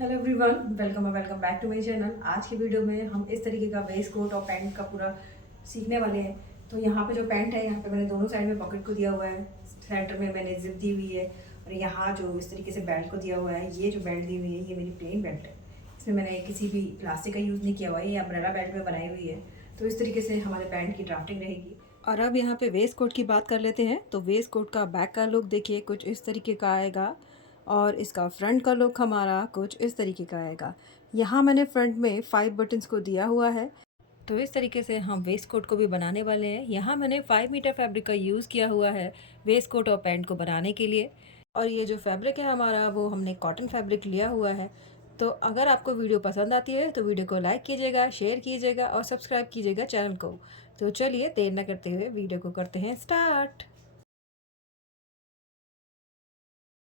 Hello everyone, welcome back to my channel. आज की video में हम इस तरीके का वेस्ट कोट और पैंट का पूरा सीखने वाले हैं। तो यहाँ पे जो पैंट है, यहाँ पे मैंने दोनों साइड में पॉकेट को दिया हुआ है, सेंटर में मैंने जिप दी हुई है और यहाँ जो इस तरीके से बेल्ट को दिया हुआ है, ये जो बेल्ट दी हुई है ये मेरी प्लेन बेल्ट है। इसमें मैंने किसी भी इलास्टिक का यूज़ नहीं किया हुआ है, ये अम्ब्रेला बेल्ट में बनाई हुई है। तो इस तरीके से हमारे पैंट की ड्राफ्टिंग रहेगी। और अब यहाँ पे वेस्ट कोट की बात कर लेते हैं। तो वेस्ट कोट का बैक का लुक देखिए कुछ इस तरीके का आएगा और इसका फ्रंट का लुक हमारा कुछ इस तरीके का आएगा। यहाँ मैंने फ्रंट में 5 बटन्स को दिया हुआ है। तो इस तरीके से हम वेस्ट कोट को भी बनाने वाले हैं। यहाँ मैंने 5 मीटर फैब्रिक का यूज़ किया हुआ है वेस्ट कोट और पैंट को बनाने के लिए। और ये जो फैब्रिक है हमारा, वो हमने कॉटन फैब्रिक लिया हुआ है। तो अगर आपको वीडियो पसंद आती है तो वीडियो को लाइक कीजिएगा, शेयर कीजिएगा और सब्सक्राइब कीजिएगा चैनल को। तो चलिए देर न करते हुए वीडियो को करते हैं स्टार्ट।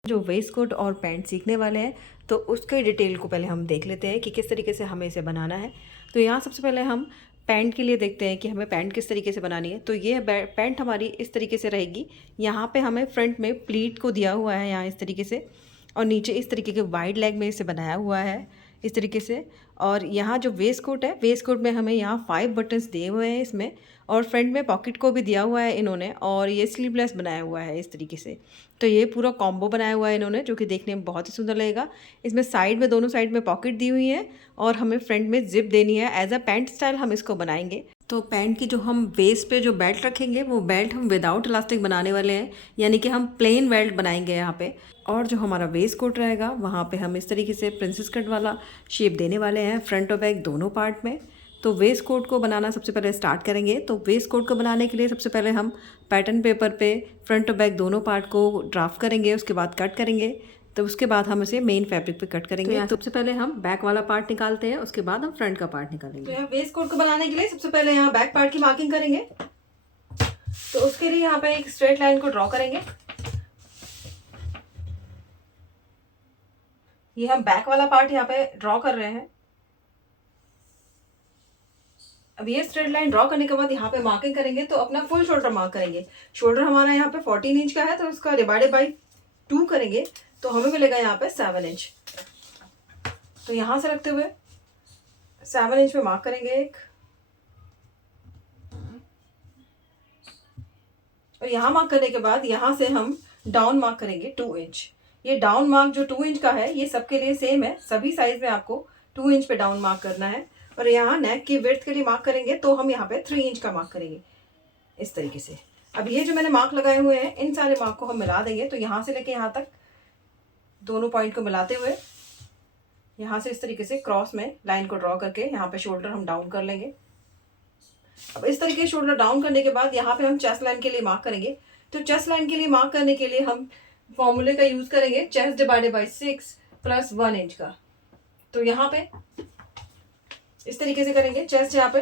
जो वेस्ट कोट और पैंट सीखने वाले हैं तो उसके डिटेल को पहले हम देख लेते हैं कि किस तरीके से हमें इसे बनाना है। तो यहाँ सबसे पहले हम पैंट के लिए देखते हैं कि हमें पैंट किस तरीके से बनानी है। तो ये पैंट हमारी इस तरीके से रहेगी। यहाँ पे हमें फ्रंट में प्लीट को दिया हुआ है यहाँ इस तरीके से, और नीचे इस तरीके के वाइड लेग में इसे बनाया हुआ है इस तरीके से। और यहाँ जो वेस्ट कोट है, वेस्ट कोट में हमें यहाँ 5 बटन्स दिए हुए हैं इसमें, और फ्रंट में पॉकेट को भी दिया हुआ है इन्होंने, और ये स्लीवलेस बनाया हुआ है इस तरीके से। तो ये पूरा कॉम्बो बनाया हुआ है इन्होंने, जो कि देखने में बहुत ही सुंदर लगेगा। इसमें साइड में, दोनों साइड में पॉकेट दी हुई है और हमें फ्रंट में जिप देनी है। एज अ पैंट स्टाइल हम इसको बनाएंगे। तो पैंट की जो हम वेस्ट पे जो बेल्ट रखेंगे, वो बेल्ट हम विदाउट इलास्टिक बनाने वाले हैं, यानी कि हम प्लेन बेल्ट बनाएंगे यहाँ पे। और जो हमारा वेस्ट कोट रहेगा वहाँ पे हम इस तरीके से प्रिंसेस कट वाला शेप देने वाले हैं, फ्रंट और बैक दोनों पार्ट में। तो वेस्ट कोट को बनाना सबसे पहले स्टार्ट करेंगे। तो वेस्ट कोट को बनाने के लिए सबसे पहले हम पैटर्न पेपर पे फ्रंट और बैक दोनों पार्ट को ड्राफ्ट करेंगे, उसके बाद कट करेंगे। तो उसके बाद हम इसे मेन फैब्रिक पे कट करेंगे। तो सबसे पहले हम बैक वाला पार्ट निकालते हैं, उसके बाद हम फ्रंट का पार्ट निकालेंगे। तो यहाँ वेस्ट कोट को बनाने के लिए सबसे पहले यहाँ बैक पार्ट की मार्किंग करेंगे। तो उसके लिए यहाँ पे एक स्ट्रेट लाइन को ड्रॉ करेंगे। ये हम बैक वाला पार्ट यहाँ पे ड्रॉ कर रहे हैं। अब ये स्ट्रेट लाइन ड्रॉ करने के बाद यहाँ पे मार्किंग करेंगे। तो अपना फुल शोल्डर मार्क करेंगे। शोल्डर हमारा यहाँ पे 14 इंच का है, तो इसका डिवाइडेड बाई 2 करेंगे तो हमें मिलेगा यहाँ पे 7 इंच। तो यहाँ से रखते हुए 7 इंच पे मार्क करेंगे एक, और यहाँ मार्क करने के बाद यहाँ से हम डाउन मार्क करेंगे 2 इंच। ये डाउन मार्क जो 2 इंच का है, ये सबके लिए सेम है, सभी साइज में आपको 2 इंच पे डाउन मार्क करना है। और यहाँ नेक की विड्थ के लिए मार्क करेंगे तो हम यहाँ पे 3 इंच का मार्क करेंगे इस तरीके से। अब ये जो मैंने मार्क लगाए हुए हैं, इन सारे मार्क को हम मिला देंगे। तो यहाँ से लेके यहाँ तक दोनों पॉइंट को मिलाते हुए यहाँ से इस तरीके से क्रॉस में लाइन को ड्रॉ करके यहाँ पे शोल्डर हम डाउन कर लेंगे। अब इस तरीके शोल्डर डाउन करने के बाद यहाँ पे हम चेस्ट लाइन के लिए मार्क करेंगे। तो चेस्ट लाइन के लिए मार्क करने के लिए हम फॉर्मूले का यूज करेंगे, chest divided by 6 plus 1 inch का। तो यहाँ पे इस तरीके से करेंगे। चेस्ट यहाँ पे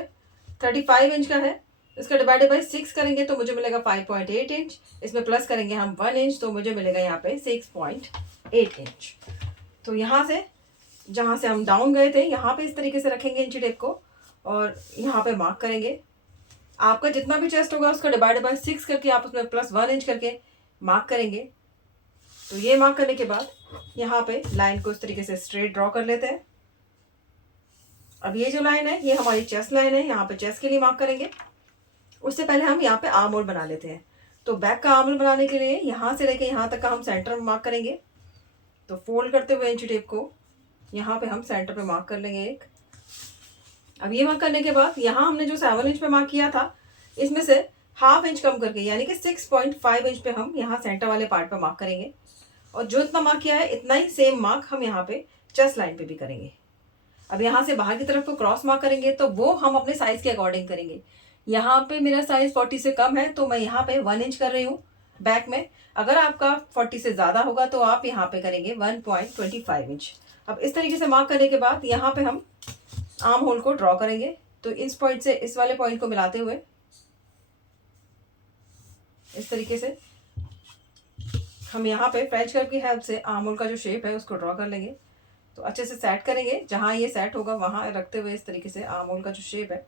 35 इंच का है, इसका डिवाइडेड बाई 6 करेंगे तो मुझे मिलेगा 5.8 इंच। इसमें प्लस करेंगे हम 1 इंच तो मुझे मिलेगा यहाँ पे 6.8 इंच। तो यहाँ से जहाँ से हम डाउन गए थे, यहाँ पे इस तरीके से रखेंगे इंची टेप को और यहाँ पे मार्क करेंगे। आपका जितना भी चेस्ट होगा उसका डिवाइडेड बाई 6 करके आप उसमें प्लस 1 इंच करके मार्क करेंगे। तो ये मार्क करने के बाद यहाँ पे लाइन को इस तरीके से स्ट्रेट ड्रॉ कर लेते हैं। अब ये जो लाइन है ये हमारी चेस्ट लाइन है, यहाँ पे चेस्ट के लिए मार्क करेंगे। उससे पहले हम यहाँ पे आर्म होल बना लेते हैं। तो बैक का आर्म होल बनाने के लिए यहाँ से लेके यहाँ तक का हम सेंटर में मार्क करेंगे। तो फोल्ड करते हुए इंची टेप को यहाँ पे हम सेंटर पे मार्क कर लेंगे एक। अब ये मार्क करने के बाद यहाँ हमने जो 7 इंच पे मार्क किया था, इसमें से हाफ इंच कम करके यानी कि 6.5 इंच पे हम यहाँ सेंटर वाले पार्ट पे मार्क करेंगे। और जो इतना मार्क किया है इतना ही सेम मार्क हम यहाँ पे चेस्ट लाइन पे भी करेंगे। अब यहाँ से बाहर की तरफ को क्रॉस मार्क करेंगे तो वो हम अपने साइज के अकॉर्डिंग करेंगे। यहाँ पे मेरा साइज 40 से कम है तो मैं यहाँ पे 1 इंच कर रही हूँ बैक में। अगर आपका 40 से ज़्यादा होगा तो आप यहाँ पे करेंगे 1.25 इंच। अब इस तरीके से मार्क करने के बाद यहाँ पे हम आर्म होल को ड्रॉ करेंगे। तो इस पॉइंट से इस वाले पॉइंट को मिलाते हुए इस तरीके से हम यहाँ पे फ्रेंच कर्व की हेल्प से आर्म होल का जो शेप है उसको ड्रॉ कर लेंगे। तो अच्छे से सेट करेंगे, जहाँ ये सेट होगा वहाँ रखते हुए इस तरीके से आर्म होल का जो शेप है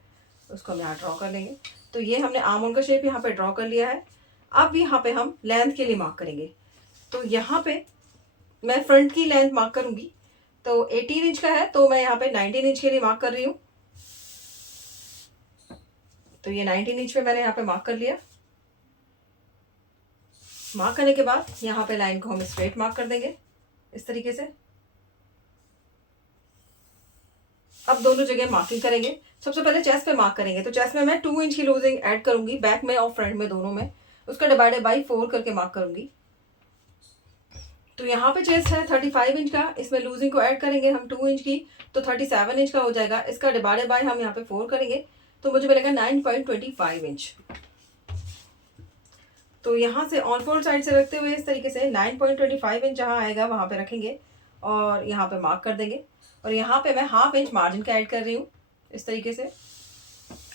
उसको हम यहाँ ड्रॉ कर लेंगे। तो ये हमने आर्म होल का शेप यहाँ पे ड्रॉ कर लिया है। अब यहाँ पे हम लेंथ के लिए मार्क करेंगे। तो यहाँ पे मैं फ्रंट की लेंथ मार्क करूँगी। तो 18 इंच का है तो मैं यहाँ पे 19 इंच के लिए मार्क कर रही हूँ। तो ये 19 इंच पे मैंने यहाँ पे मार्क कर लिया। मार्क करने के बाद यहाँ पे लाइन को हम स्ट्रेट मार्क कर देंगे इस तरीके से। अब दोनों जगह मार्किंग करेंगे। सबसे पहले चेस्ट पे मार्क करेंगे, तो चेस्ट में मैं 2 इंच की लूजिंग ऐड करूंगी, बैक में और फ्रंट में दोनों में। उसका डिवाइडेड बाई 4 करके मार्क करूंगी। तो यहाँ पे चेस्ट है 35 इंच का, इसमें लूजिंग को ऐड करेंगे हम 2 इंच की, तो 37 इंच का हो जाएगा। इसका डिवाइडेड बाय हम यहाँ पे 4 करेंगे तो मुझे मिलेगा 9.25 इंच। तो यहाँ से ऑन फोल्ड साइड से रखते हुए इस तरीके से 9.25 इंच जहाँ आएगा वहाँ पे रखेंगे और यहाँ पे मार्क कर देंगे। और यहाँ पे मैं हाफ इंच मार्जिन का ऐड कर रही हूँ इस तरीके से।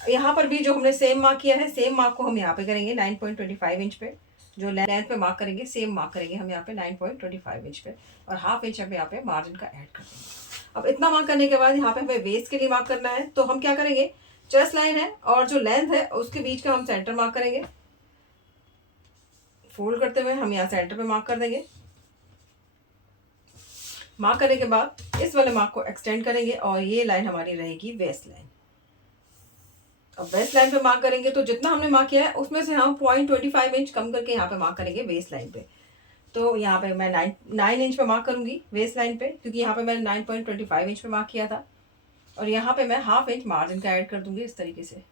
यहाँ पर भी जो हमने सेम मार्क किया है, सेम मार्क को हम यहाँ पे करेंगे 9.25 इंच पे। जो लेंथ पे मार्क करेंगे सेम मार्क करेंगे हम यहाँ पे 9.25 इंच पे, और हाफ इंच हम यहाँ पे मार्जिन का ऐड कर देंगे। अब इतना मार्क करने के बाद यहाँ पे हमें वेस्ट के लिए मार्क करना है, तो हम क्या करेंगे, चेस्ट लाइन है और जो लेंथ है उसके बीच का हम सेंटर मार्क करेंगे। फोल्ड करते हुए हम यहाँ सेंटर पे मार्क कर देंगे। मार्क करने के बाद इस वाले मार्क को एक्सटेंड करेंगे और ये लाइन हमारी रहेगी वेस्ट लाइन। अब वेस्ट लाइन पे मार्क करेंगे तो जितना हमने मार्क किया है उसमें से हम 0.25 इंच कम करके यहाँ पे मार्क करेंगे वेस्ट लाइन पे। तो यहाँ पे मैं 9 इंच पे मार्क करूंगी वेस्ट लाइन पे, क्योंकि यहाँ पे मैंने 9.25 इंच पे मार्क किया था। और यहाँ पे मैं हाफ इंच मार्जिन का ऐड कर दूंगी इस तरीके से।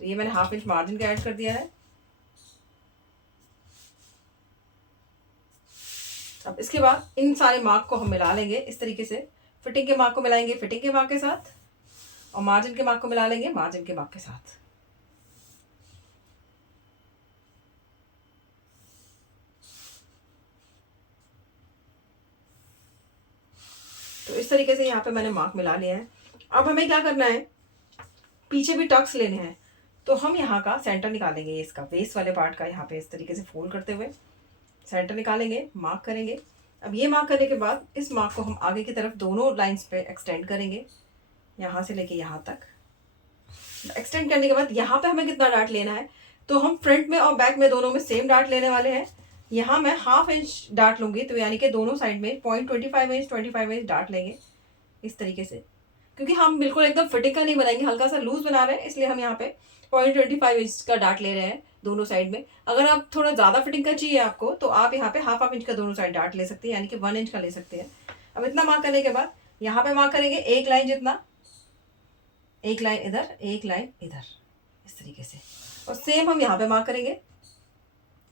तो ये मैंने हाफ इंच मार्जिन का ऐड कर दिया है। अब इसके बाद इन सारे मार्क को हम मिला लेंगे इस तरीके से। फिटिंग के मार्क को मिलाएंगे फिटिंग के मार्क के साथ, और मार्जिन के मार्क को मिला लेंगे मार्जिन के मार्क के साथ। तो इस तरीके से यहाँ पे मैंने मार्क मिला लिया है। अब हमें क्या करना है, पीछे भी टक्स लेने हैं, तो हम यहाँ का सेंटर निकालेंगे। इसका वेस्ट वाले पार्ट का यहाँ पे इस तरीके से फोल्ड करते हुए सेंटर निकालेंगे, मार्क करेंगे। अब ये मार्क करने के बाद इस मार्क को हम आगे की तरफ दोनों लाइंस पे एक्सटेंड करेंगे, यहाँ से लेके यहाँ तक। एक्सटेंड करने के बाद यहाँ पे हमें कितना डार्ट लेना है, तो हम फ्रंट में और बैक में दोनों में सेम डार्ट लेने वाले हैं। यहाँ मैं हाफ इंच डार्ट लूंगी, तो यानी कि दोनों साइड में 0.25 इंच डार्ट लेंगे इस तरीके से। क्योंकि हम बिल्कुल एकदम फिटिंग का नहीं बनाएंगे, हल्का सा लूज बना रहे हैं, इसलिए हम यहाँ पे 0.25 इंच का डार्ट ले रहे हैं दोनों साइड में। अगर आप थोड़ा ज़्यादा फिटिंग का चाहिए आपको, तो आप यहाँ पे हाफ इंच का दोनों साइड डार्ट ले सकते हैं, यानी कि 1 इंच का ले सकते हैं। अब इतना मार्क करने के बाद यहाँ पे मार्क करेंगे एक लाइन जितना, एक लाइन इधर एक लाइन इधर इस तरीके से। और सेम हम यहाँ पे मार्क करेंगे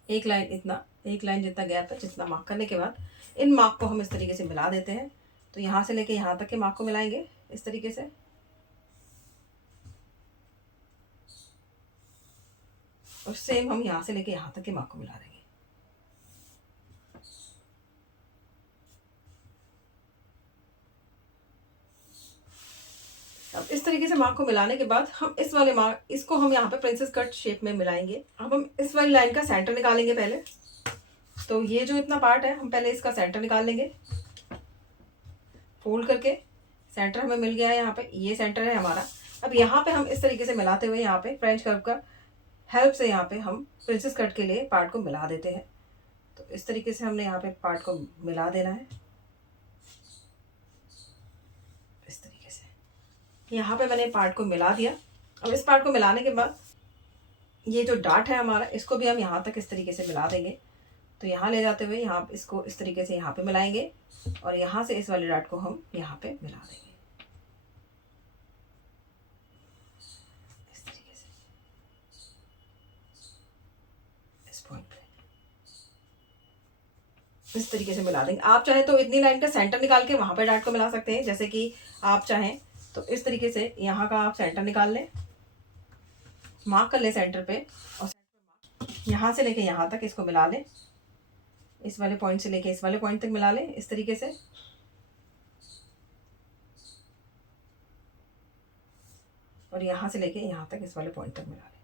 एक लाइन इतना, एक लाइन जितना गैप है जितना। मार्क करने के बाद इन मार्क को हम इस तरीके से मिला देते हैं। तो यहाँ से लेके यहाँ तक के मार्क को मिलाएंगे इस तरीके से। और सेम हम यहाँ से लेके यहाँ तक के मार्क को मिला देंगे। अब इस तरीके से मार्क को मिलाने के बाद हम इस वाले मार्क, इसको हम यहाँ पे प्रिंसेस कट शेप में मिलाएंगे। अब हम इस वाली लाइन का सेंटर निकालेंगे पहले। तो ये जो इतना पार्ट है हम पहले इसका सेंटर निकाल लेंगे, फोल्ड करके। सेंटर हमें मिल गया है, यहाँ पे ये सेंटर है हमारा। अब यहाँ पे हम इस तरीके से मिलाते हुए यहाँ पे फ्रेंच कर्व का हेल्प से यहाँ पे हम प्रिंसेस कट के लिए पार्ट को मिला देते हैं। तो इस तरीके से हमने यहाँ पे पार्ट को मिला देना है इस तरीके से। यहाँ पे मैंने पार्ट को मिला दिया। अब इस पार्ट को मिलाने के बाद ये जो डार्ट है हमारा, इसको भी हम यहाँ तक इस तरीके से मिला देंगे। तो यहाँ ले जाते हुए यहाँ इसको इस तरीके से यहाँ पे मिलाएंगे, और यहाँ से इस वाले डार्ट को हम यहाँ पे मिला देंगे इस तरीके से, इस पॉइंट पे इस तरीके से मिला देंगे। आप चाहे तो इतनी लाइन का सेंटर निकाल के वहाँ पे डार्ट को मिला सकते हैं, जैसे कि आप चाहें तो इस तरीके से यहाँ का आप सेंटर निकाल लें, मार्क कर लें सेंटर पे, और यहाँ से लेके यहाँ तक इसको मिला लें। इस वाले पॉइंट से लेके इस वाले पॉइंट तक मिला लें इस तरीके से। और यहाँ से लेके यहाँ तक इस वाले पॉइंट तक मिला लें।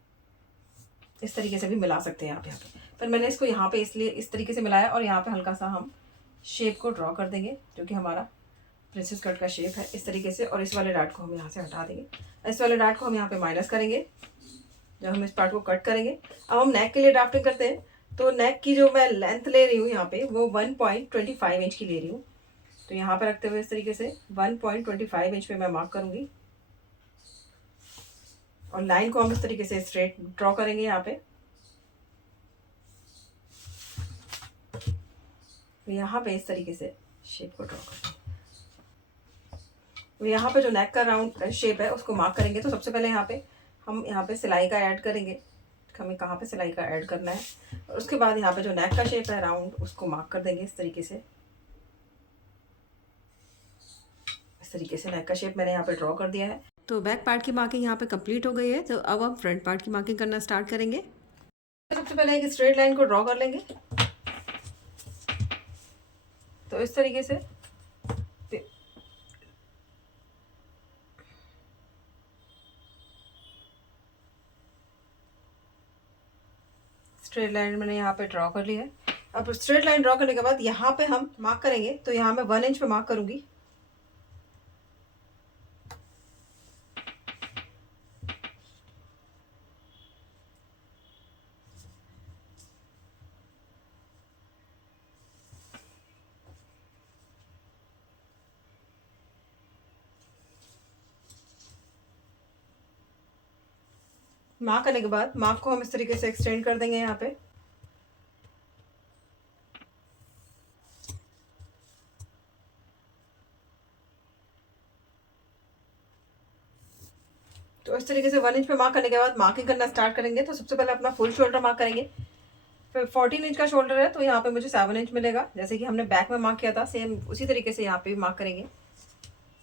इस तरीके से भी मिला सकते हैं आप यहाँ पे। फिर मैंने इसको यहाँ पे इसलिए इस तरीके से मिलाया, और यहाँ पे हल्का सा हम शेप को ड्रॉ कर देंगे, जो कि हमारा प्रिंसेस कट का शेप है इस तरीके से। और इस वाले डार्ट को हम यहाँ से हटा देंगे। इस वाले डार्ट को हम यहाँ पे माइनस करेंगे जब हम इस पार्ट को कट करेंगे। अब हम नेक के लिए ड्राफ्टिंग करते हैं। तो नेक की जो मैं लेंथ ले रही हूँ यहाँ पे, वो 1.25 इंच की ले रही हूँ। तो यहाँ पे रखते हुए इस तरीके से 1.25 इंच पे मैं मार्क करूँगी और लाइन को हम इस तरीके से स्ट्रेट ड्रॉ करेंगे यहाँ पे। तो यहाँ पे इस तरीके से शेप को ड्रॉ करेंगे। तो यहाँ पे जो नेक का राउंड शेप है उसको मार्क करेंगे। तो सबसे पहले हम यहाँ पे सिलाई का ऐड करेंगे, हमें कहाँ पे सिलाई का ऐड करना है। और उसके बाद यहाँ पे जो नेक का शेप है राउंड उसको मार्क कर देंगे इस तरीके से। इस तरीके से नेक का शेप मैंने यहाँ पे ड्रॉ कर दिया है। तो बैक पार्ट की मार्किंग यहाँ पे कंप्लीट हो गई है। तो अब हम फ्रंट पार्ट की मार्किंग करना स्टार्ट करेंगे। सबसे पहले एक स्ट्रेट लाइन को ड्रॉ कर लेंगे। तो इस तरीके से स्ट्रेट लाइन मैंने यहाँ पे ड्रॉ कर लिया है। अब स्ट्रेट लाइन ड्रॉ करने के बाद यहाँ पे हम मार्क करेंगे। तो यहाँ मैं 1 इंच पे मार्क करूँगी। मार्क करने के बाद मार्क को हम इस तरीके से एक्सटेंड कर देंगे यहाँ पे। तो इस तरीके से 1 इंच पे मार्क करने के बाद मार्किंग करना स्टार्ट करेंगे। तो सबसे पहले अपना फुल शोल्डर मार्क करेंगे। फिर 14 इंच का शोल्डर है तो यहाँ पे मुझे 7 इंच मिलेगा, जैसे कि हमने बैक में मार्क किया था सेम उसी तरीके से यहाँ पे भी मार्क करेंगे।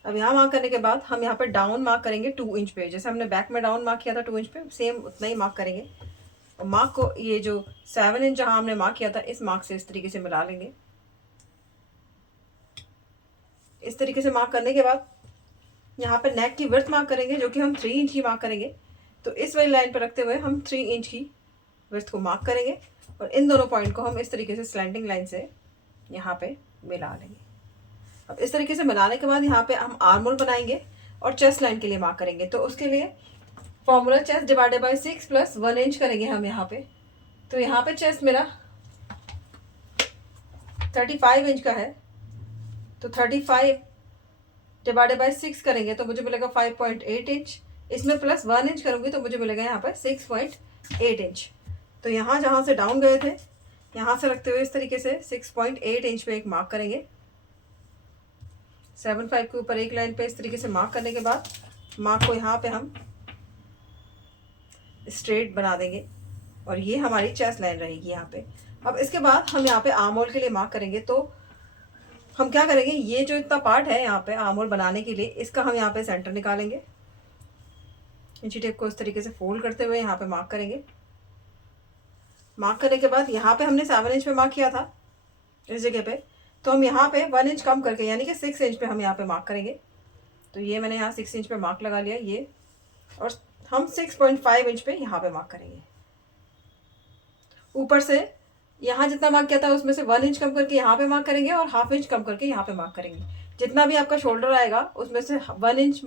अब यहाँ मार्क करने के बाद हम यहाँ पे डाउन मार्क करेंगे 2 इंच पे। जैसे हमने बैक में डाउन मार्क किया था 2 इंच पे, सेम उतना ही मार्क करेंगे। और मार्क को ये जो 7 इंच जहाँ हमने मार्क किया था इस मार्क से इस तरीके से मिला लेंगे। इस तरीके से मार्क करने के बाद यहाँ पे नेक की विड्थ मार्क करेंगे, जो कि हम 3 इंच की मार्क करेंगे। तो इस वाली लाइन पर रखते हुए हम 3 इंच की विड्थ को मार्क करेंगे और इन दोनों पॉइंट को हम इस तरीके से स्लैंटिंग लाइन से यहाँ पे मिला लेंगे। अब इस तरीके से बनाने के बाद यहाँ पे हम आर्म होल बनाएंगे और चेस्ट लाइन के लिए मार्क करेंगे। तो उसके लिए formula chest divided by 6 plus 1 inch करेंगे हम यहाँ पे। तो यहाँ पे चेस्ट मेरा 35 इंच का है। तो 35 डिवाइडेड बाय 6 करेंगे तो मुझे मिलेगा 5.8 इंच। इसमें प्लस 1 इंच करूँगी तो मुझे मिलेगा यहाँ पर 6.8 इंच। तो यहाँ जहाँ से डाउन गए थे यहाँ से रखते हुए इस तरीके से 6.8 इंच पे एक मार्क करेंगे। 7.5 के ऊपर एक लाइन पे इस तरीके से मार्क करने के बाद मार्क को यहाँ पे हम स्ट्रेट बना देंगे और ये हमारी चेस्ट लाइन रहेगी यहाँ पे। अब इसके बाद हम यहाँ पे आर्म होल के लिए मार्क करेंगे। तो हम क्या करेंगे, ये जो इतना पार्ट है यहाँ पे आर्म होल बनाने के लिए इसका हम यहाँ पे सेंटर निकालेंगे। इंची टेप को इस तरीके से फोल्ड करते हुए यहाँ पे मार्क करेंगे। मार्क करने के बाद यहाँ पे हमने 7 इंच पे मार्क किया था इस जगह पे, तो हम यहाँ पे 1 इंच कम करके यानी कि 6 इंच पे हम यहाँ पे मार्क करेंगे। तो ये मैंने यहाँ 6 इंच पे मार्क लगा लिया ये, और हम 6.5 इंच पे यहाँ पे मार्क करेंगे। ऊपर से यहाँ जितना मार्क किया था उसमें से 1 इंच कम करके यहाँ पे मार्क करेंगे और हाफ इंच कम करके यहाँ पे मार्क करेंगे। जितना भी आपका शोल्डर आएगा उसमें से 1 इंच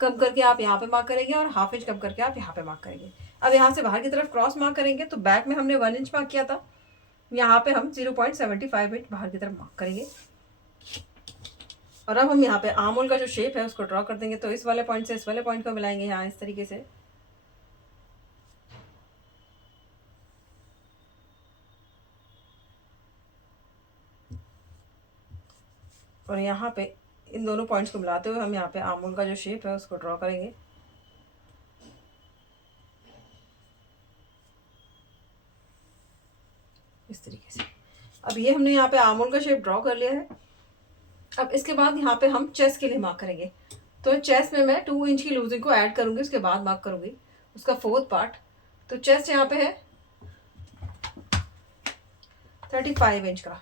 कम करके आप यहाँ पे मार्क करेंगे और हाफ इंच कम करके आप यहाँ पे मार्क करेंगे। अब यहाँ से बाहर की तरफ क्रॉस मार्क करेंगे। तो बैक में हमने 1 इंच मार्क किया था, यहाँ पे हम 0.75 इंच बाहर की तरफ मार्क करेंगे। और अब हम यहाँ पे आर्म होल का जो शेप है उसको ड्रॉ कर देंगे। तो इस वाले पॉइंट से इस वाले पॉइंट को मिलाएंगे यहाँ इस तरीके से। और यहाँ पे इन दोनों पॉइंट्स को मिलाते हुए हम यहाँ पे आर्म होल का जो शेप है उसको ड्रॉ करेंगे। इस तरीके से। अब ये हमने यहाँ पे आर्म होल का शेप ड्रॉ कर लिया है। अब इसके बाद यहाँ पे हम चेस्ट के लिए मार्क करेंगे। तो चेस्ट में मैं 2 इंच की लूजिंग को ऐड करूँगी, उसके बाद मार्क करूँगी उसका 4th पार्ट। तो चेस्ट यहाँ पे है 35 इंच का,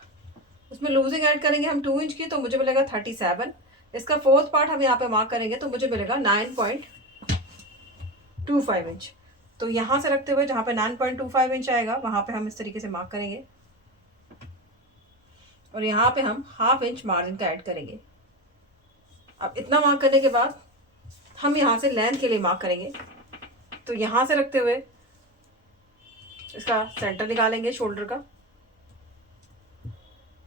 उसमें लूजिंग ऐड करेंगे हम 2 इंच की तो मुझे मिलेगा 37। इसका 4th पार्ट हम यहाँ पे मार्क करेंगे तो मुझे मिलेगा 9.25 इंच। तो यहाँ से रखते हुए जहाँ पे 9.25 इंच आएगा वहाँ पे हम इस तरीके से मार्क करेंगे और यहाँ पे हम हाफ इंच मार्जिन का ऐड करेंगे। अब इतना मार्क करने के बाद हम यहाँ से लेंथ के लिए मार्क करेंगे। तो यहाँ से रखते हुए इसका सेंटर निकालेंगे शोल्डर का,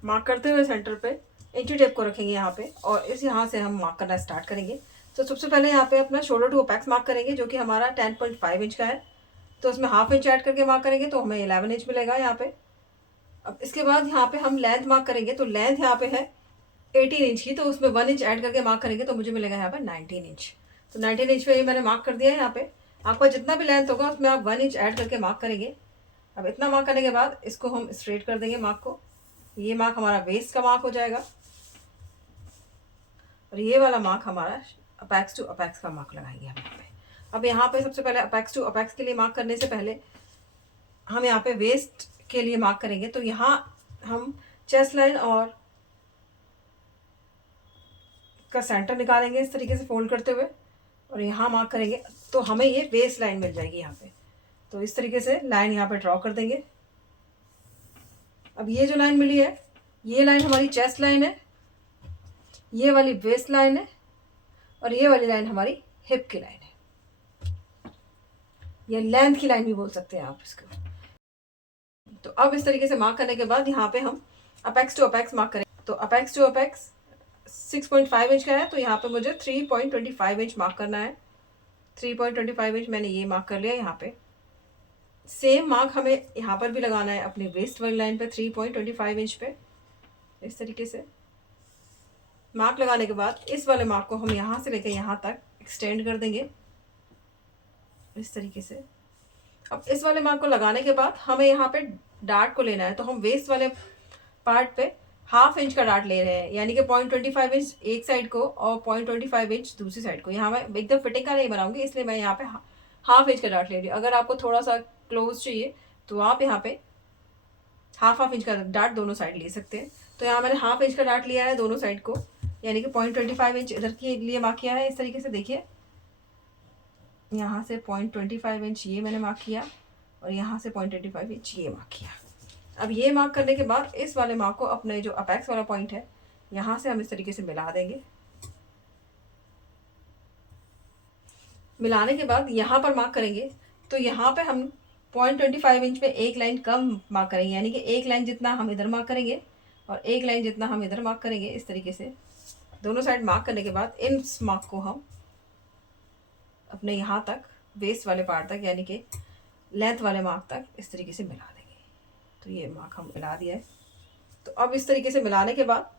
मार्क करते हुए सेंटर पे इंची टेप को रखेंगे यहाँ पे और इस यहाँ से हम मार्क करना स्टार्ट करेंगे। तो सबसे पहले यहाँ पे अपना शोल्डर टू अपेक्स मार्क करेंगे जो कि हमारा 10.5 इंच का है। तो उसमें हाफ इंच ऐड करके मार्क करेंगे तो हमें 11 इंच मिलेगा यहाँ पे। अब इसके बाद यहाँ पे हम लेंथ मार्क करेंगे। तो लेंथ यहाँ पे है 18 इंच की, तो उसमें 1 इंच ऐड करके मार्क करेंगे तो मुझे मिलेगा यहाँ पे 19 इंच। तो 19 इंच पे ये मैंने मार्क कर दिया है। यहाँ पे आपका जितना भी लेंथ होगा उसमें आप 1 इंच ऐड करके मार्क करेंगे। अब इतना मार्क करने के बाद इसको हम स्ट्रेट कर देंगे मार्क को। ये मार्क हमारा वेस्ट का मार्क हो जाएगा और ये वाला मार्क हमारा अपेक्स टू अपेक्स का मार्क लगाएंगे हम यहाँ पे। अब यहाँ पे सबसे पहले अपेक्स टू अपेक्स के लिए मार्क करने से पहले हम यहाँ पे वेस्ट के लिए मार्क करेंगे। तो यहाँ हम चेस्ट लाइन और का सेंटर निकालेंगे इस तरीके से फोल्ड करते हुए और यहाँ मार्क करेंगे तो हमें ये वेस्ट लाइन मिल जाएगी यहाँ पे। तो इस तरीके से लाइन यहाँ पे ड्रॉ कर देंगे। अब ये जो लाइन मिली है ये लाइन हमारी चेस्ट लाइन है, ये वाली वेस्ट लाइन है और ये वाली लाइन हमारी हिप की लाइन है, या लेंथ की लाइन भी बोल सकते हैं आप इसको। तो अब इस तरीके से मार्क करने के बाद यहाँ पे हम अपेक्स टू अपेक्स मार्क करें। तो अपेक्स टू अपेक्स 6.5 इंच का है तो यहाँ पे मुझे 3.25 इंच मार्क करना है। 3.25 इंच मैंने ये मार्क कर लिया। यहाँ पे सेम मार्क हमें यहाँ पर भी लगाना है अपनी वेस्ट वाली लाइन पे 3.25 इंच पे। इस तरीके से मार्क लगाने के बाद इस वाले मार्क को हम यहाँ से लेकर यहाँ तक एक्सटेंड कर देंगे इस तरीके से। अब इस वाले मार्क को लगाने के बाद हमें यहाँ पे डार्ट को लेना है। तो हम वेस्ट वाले पार्ट पे हाफ इंच का डार्ट ले रहे हैं, यानी कि 0.25 इंच एक साइड को और 0.25 इंच दूसरी साइड को। यहाँ मैं एकदम फिटिंग का नहीं बनाऊंगी इसलिए मैं यहाँ पे हाफ इंच का डार्ट ले रही हूँ। अगर आपको थोड़ा सा क्लोज चाहिए तो आप यहाँ पे हाफ इंच का डार्ट दोनों साइड ले सकते हैं। तो यहाँ मैंने हाफ इंच का डार्ट लिया है दोनों साइड को, यानी कि 0.25 इंच इधर के लिए मार्क किया है। इस तरीके से देखिए यहाँ से 0.25 इंच ये मैंने मार्क किया और यहाँ से 0.25 इंच ये मार्क किया। अब ये मार्क करने के बाद इस वाले मार्क को अपने जो अपेक्स वाला पॉइंट है यहाँ से हम इस तरीके से मिला देंगे। मिलाने के बाद यहाँ पर मार्क करेंगे तो यहाँ पे हम 0.25 इंच पे एक लाइन कम मार्क करेंगे, यानी कि एक लाइन जितना हम इधर मार्क करेंगे और एक लाइन जितना हम इधर मार्क करेंगे। इस तरीके से दोनों साइड मार्क करने के बाद इन मार्क को हम अपने यहाँ तक वेस्ट वाले पार्ट तक, यानी कि लेंथ वाले मार्क तक इस तरीके से मिला देंगे। तो ये मार्क हम मिला दिया है। तो अब इस तरीके से मिलाने के बाद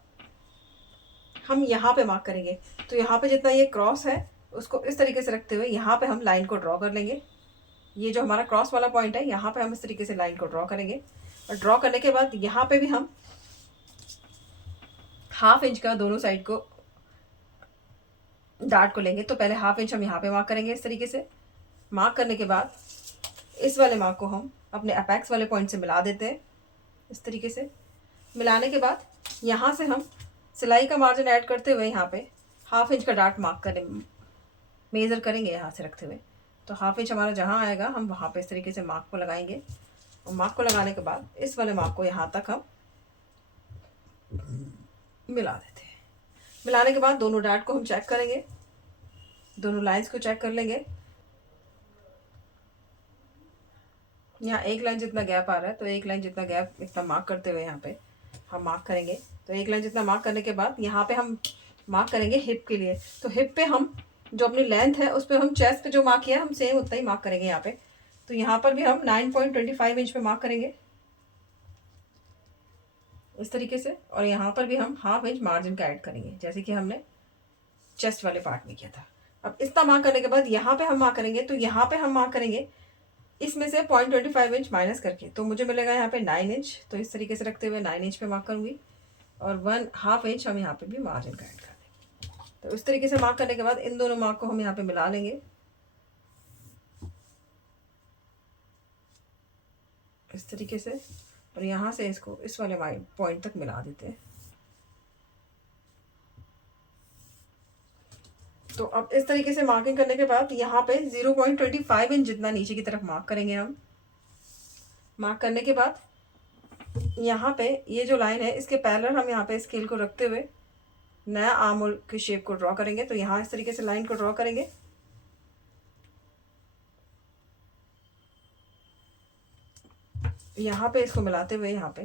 हम यहाँ पे मार्क करेंगे। तो यहाँ पे जितना ये क्रॉस है उसको इस तरीके से रखते हुए यहाँ पे हम लाइन को ड्रॉ कर लेंगे। ये जो हमारा क्रॉस वाला पॉइंट है यहाँ पे हम इस तरीके से लाइन को ड्रॉ करेंगे और ड्रॉ करने के बाद यहाँ पे भी हम हाफ इंच का दोनों साइड को डार्ट को लेंगे। तो पहले हाफ इंच हम यहाँ पे मार्क करेंगे इस तरीके से। मार्क करने के बाद इस वाले मार्क को हम अपने अपेक्स वाले पॉइंट से मिला देते हैं इस तरीके से। मिलाने के बाद यहाँ से हम सिलाई का मार्जिन ऐड करते हुए यहाँ पे हाफ इंच का डार्ट मार्क करें, मेज़र करेंगे यहाँ से रखते हुए। तो हाफ इंच हमारा जहाँ आएगा हम वहाँ पे इस तरीके से मार्क को लगाएंगे और मार्क को लगाने के बाद इस वाले मार्क को यहाँ तक हम मिला देते हैं। मिलाने के बाद दोनों डार्ट को हम चेक करेंगे, दोनों लाइंस को चेक कर लेंगे। यहाँ एक लाइन जितना गैप आ रहा है तो एक लाइन जितना गैप इतना मार्क करते हुए यहाँ पे हम मार्क करेंगे। तो एक लाइन जितना मार्क करने के बाद यहाँ पे हम मार्क करेंगे हिप के लिए। तो हिप पे हम जो अपनी लेंथ है उस पर हम चेस्ट पे जो मार्क किया हम सेम उतना ही मार्क करेंगे यहाँ पे। तो यहाँ पर भी हम 9.25 इंच पे मार्क करेंगे इस तरीके से और यहाँ पर भी हम हाफ इंच मार्जिन का ऐड करेंगे जैसे कि हमने चेस्ट वाले पार्ट में किया था। अब इतना मार्क करने के बाद यहाँ पे हम मार्क करेंगे। तो यहाँ पे हम मार्क करेंगे इसमें से 0.25 इंच माइनस करके, तो मुझे मिलेगा यहाँ पे 9 इंच। तो इस तरीके से रखते हुए 9 इंच पे मार्क करूँगी और 1/2 इंच हम यहाँ पे भी मार्जिन का ऐड कर देंगे। तो इस तरीके से मार्क करने के बाद इन दोनों मार्क को हम यहाँ पे मिला लेंगे इस तरीके से और यहाँ से इसको इस वाले पॉइंट तक मिला देते हैं। तो अब इस तरीके से मार्किंग करने के बाद यहाँ पे 0.25 इंच जितना नीचे की तरफ मार्क करेंगे हम। मार्क करने के बाद यहाँ पे ये जो लाइन है इसके पैरेलल हम यहाँ पे स्केल को रखते हुए नया आर्म होल की शेप को ड्रॉ करेंगे। तो यहाँ इस तरीके से लाइन को ड्रॉ करेंगे। यहाँ पे इसको मिलाते हुए यहाँ पे,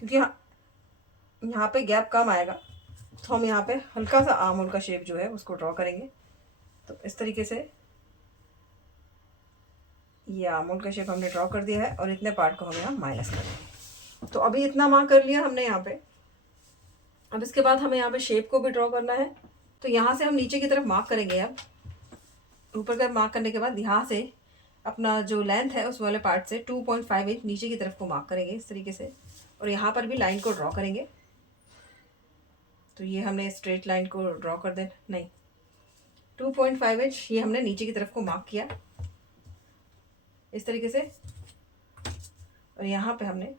क्योंकि यहाँ पे गैप कम आएगा, तो हम यहाँ पे हल्का सा आर्म होल का शेप जो है उसको ड्रॉ करेंगे। तो इस तरीके से ये आर्म होल का शेप हमने ड्रॉ कर दिया है और इतने पार्ट को हम यहाँ माइनस करेंगे। तो अभी इतना मार्क कर लिया हमने यहाँ पे। अब इसके बाद हमें यहाँ पे शेप को भी ड्रॉ करना है। तो यहाँ से हम नीचे की तरफ मार्क करेंगे। अब ऊपर का मार्क करने के बाद यहाँ से अपना जो लेंथ है उस वाले पार्ट से 2.5 इंच नीचे की तरफ को मार्क करेंगे इस तरीके से, और यहाँ पर भी लाइन को ड्रॉ करेंगे। तो ये हमने स्ट्रेट लाइन को ड्रॉ कर दे, नहीं 2.5 इंच ये हमने नीचे की तरफ को मार्क किया इस तरीके से, और यहाँ पे हमने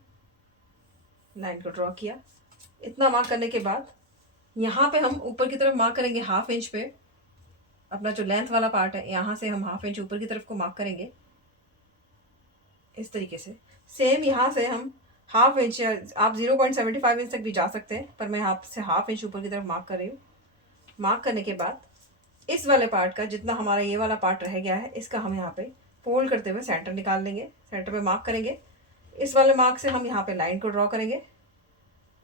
लाइन को ड्रॉ किया। इतना मार्क करने के बाद यहाँ पे हम ऊपर की तरफ मार्क करेंगे 1/2 इंच पे। अपना जो लेंथ वाला पार्ट है यहाँ से हम 1/2 इंच ऊपर की तरफ को मार्क करेंगे इस तरीके से। सेम यहाँ से हम 1/2 इंच, या आप 0.75 इंच तक भी जा सकते हैं, पर मैं यहाँ से 1/2 इंच ऊपर की तरफ मार्क कर रही हूँ। मार्क करने के बाद इस वाले पार्ट का जितना हमारा ये वाला पार्ट रह गया है इसका हम यहाँ पे फोल्ड करते हुए सेंटर निकाल लेंगे। सेंटर पे मार्क करेंगे। इस वाले मार्क से हम यहाँ पे लाइन को ड्रॉ करेंगे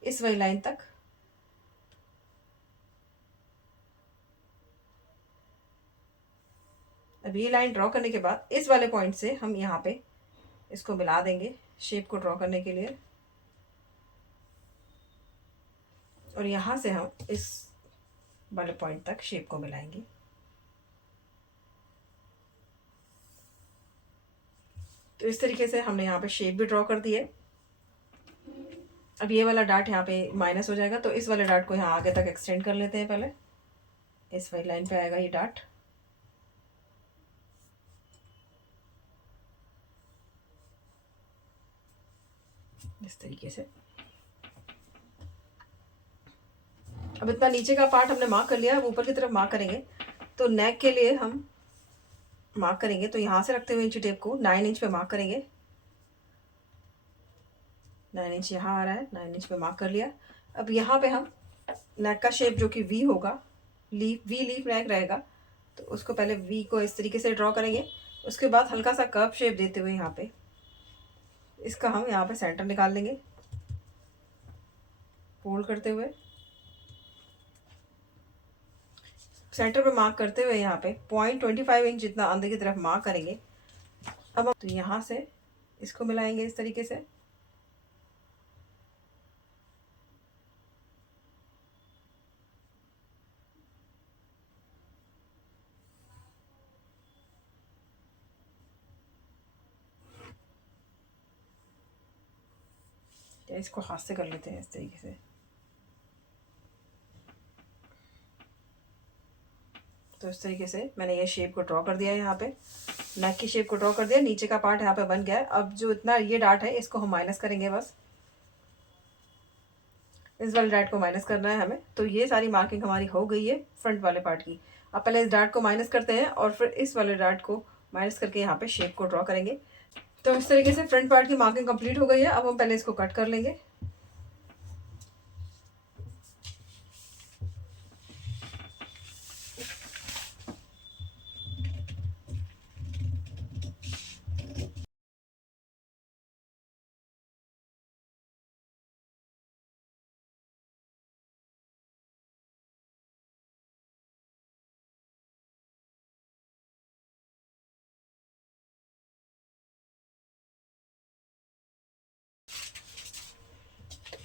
इस वाली लाइन तक। अब ये लाइन ड्रॉ करने के बाद इस वाले पॉइंट से हम यहाँ पे इसको मिला देंगे शेप को ड्रॉ करने के लिए, और यहाँ से हम इस वाले पॉइंट तक शेप को मिलाएंगे। तो इस तरीके से हमने यहाँ पे शेप भी ड्रॉ कर दी है। अब ये वाला डार्ट यहाँ पे माइनस हो जाएगा, तो इस वाले डार्ट को यहाँ आगे तक एक्सटेंड कर लेते हैं। पहले इस वाली लाइन पे आएगा ये डार्ट। इस तरीके से अब इतना नीचे का पार्ट हमने मार्क कर लिया। अब ऊपर की तरफ मार्क करेंगे। तो नेक के लिए हम मार्क करेंगे, तो यहाँ से रखते हुए इंची टेप को 9 इंच पे मार्क करेंगे। 9 इंच यहाँ आ रहा है, 9 इंच पे मार्क कर लिया। अब यहाँ पे हम नेक का शेप जो कि वी होगा, वी लीफ नेक रहेगा, तो उसको पहले वी को इस तरीके से ड्रॉ करेंगे। उसके बाद हल्का सा कर्व शेप देते हुए यहाँ पे इसका हम यहाँ पे सेंटर निकाल लेंगे फोल्ड करते हुए। सेंटर पे मार्क करते हुए यहाँ पे 0.25 इंच जितना अंदर की तरफ मार्क करेंगे। अब हम तो यहाँ से इसको मिलाएंगे इस तरीके से। या इसको हाथ से कर लेते हैं इस तरीके से। तो इस तरीके से मैंने ये शेप को ड्रॉ कर दिया है। यहाँ पे नेक की शेप को ड्रॉ कर दिया, नीचे का पार्ट यहाँ पे बन गया है। अब जो इतना ये डार्ट है इसको हम माइनस करेंगे, बस इस वाले डार्ट को माइनस करना है हमें। तो ये सारी मार्किंग हमारी हो गई है फ्रंट वाले पार्ट की। अब पहले इस डार्ट को माइनस करते हैं और फिर इस वाले डार्ट को माइनस करके यहाँ पे शेप को ड्रॉ करेंगे। तो इस तरीके से फ्रंट पार्ट की मार्किंग कंप्लीट हो गई है। अब हम पहले इसको कट कर लेंगे।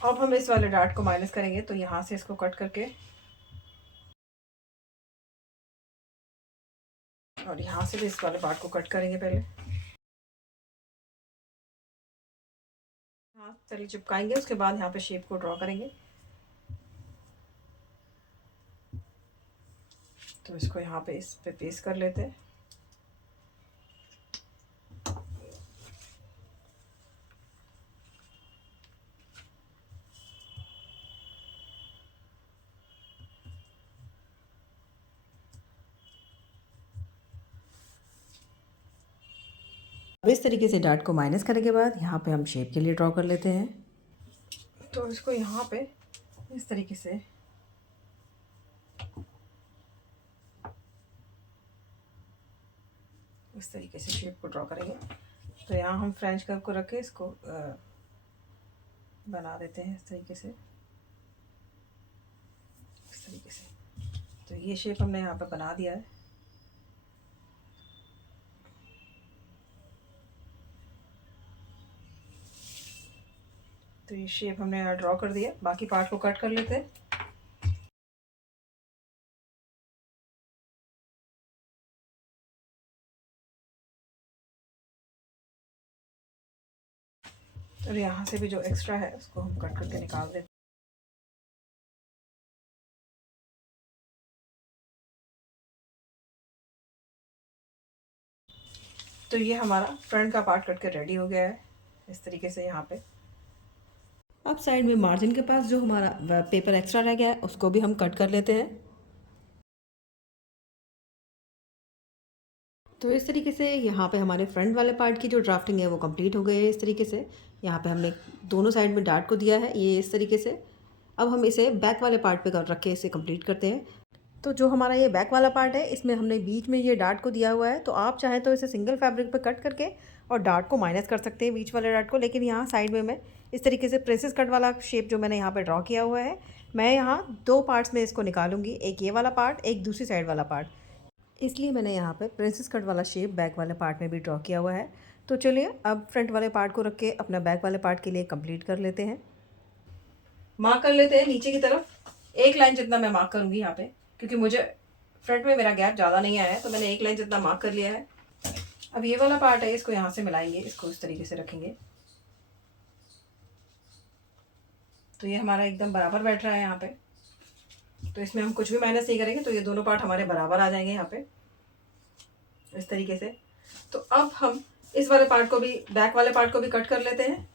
अब हम इस वाले डार्ट को माइनस करेंगे, तो यहाँ से इसको कट करके और यहाँ से भी इस वाले पार्ट को कट करेंगे पहले। हाँ चलिए चिपकाएंगे, उसके बाद यहाँ पे शेप को ड्रॉ करेंगे। तो इसको यहाँ पे इस पे पेस्ट कर लेते हैं। अब इस तरीके से डार्ट को माइनस करने के बाद यहाँ पे हम शेप के लिए ड्रॉ कर लेते हैं। तो इसको यहाँ पे इस तरीके से शेप को ड्रॉ करेंगे। तो यहाँ हम फ्रेंच कर्व को रख के इसको बना देते हैं इस तरीके से। ये शेप हमने यहाँ पे बना दिया है। तो ये शेप हमने यहाँ ड्रॉ कर दिया, बाकी पार्ट को कट कर लेते हैं। और यहाँ से भी जो एक्स्ट्रा है उसको हम कट करके निकाल देते हैं। तो ये हमारा फ्रंट का पार्ट कट के रेडी हो गया है इस तरीके से यहाँ पे। अब साइड में मार्जिन के पास जो हमारा पेपर एक्स्ट्रा रह गया है उसको भी हम कट कर लेते हैं। तो इस तरीके से यहाँ पे हमारे फ्रंट वाले पार्ट की जो ड्राफ्टिंग है वो कंप्लीट हो गई है। इस तरीके से यहाँ पे हमने दोनों साइड में डार्ट को दिया है ये इस तरीके से। अब हम इसे बैक वाले पार्ट पे रख के इसे कंप्लीट करते हैं। तो जो हमारा ये बैक वाला पार्ट है इसमें हमने बीच में ये डार्ट को दिया हुआ है। तो आप चाहें तो इसे सिंगल फैब्रिक पे कट करके और डार्ट को माइनस कर सकते हैं, बीच वाले डार्ट को। लेकिन यहाँ साइड में मैं इस तरीके से प्रिंसेस कट वाला शेप जो मैंने यहाँ पे ड्रॉ किया हुआ है, मैं यहाँ 2 पार्ट्स में इसको निकालूंगी, एक ये वाला पार्ट, एक दूसरी साइड वाला पार्ट। इसलिए मैंने यहाँ पे प्रिंसेस कट वाला शेप बैक वाले पार्ट में भी ड्रॉ किया हुआ है। तो चलिए अब फ्रंट वाले पार्ट को रख के अपना बैक वाले पार्ट के लिए कंप्लीट कर लेते हैं। मार्क कर लेते हैं नीचे की तरफ 1 लाइन जितना मैं मार्क करूँगी यहाँ पे, क्योंकि मुझे फ्रंट में मेरा गैप ज़्यादा नहीं आया है तो मैंने 1 लाइन जितना मार्क कर लिया है। अब ये वाला पार्ट है, इसको यहाँ से मिलाएंगे, इसको इस तरीके से रखेंगे तो ये हमारा एकदम बराबर बैठ रहा है यहाँ पे। तो इसमें हम कुछ भी माइनस नहीं करेंगे तो ये दोनों पार्ट हमारे बराबर आ जाएंगे यहाँ पे इस तरीके से। तो अब हम इस वाले पार्ट को भी, बैक वाले पार्ट को भी कट कर लेते हैं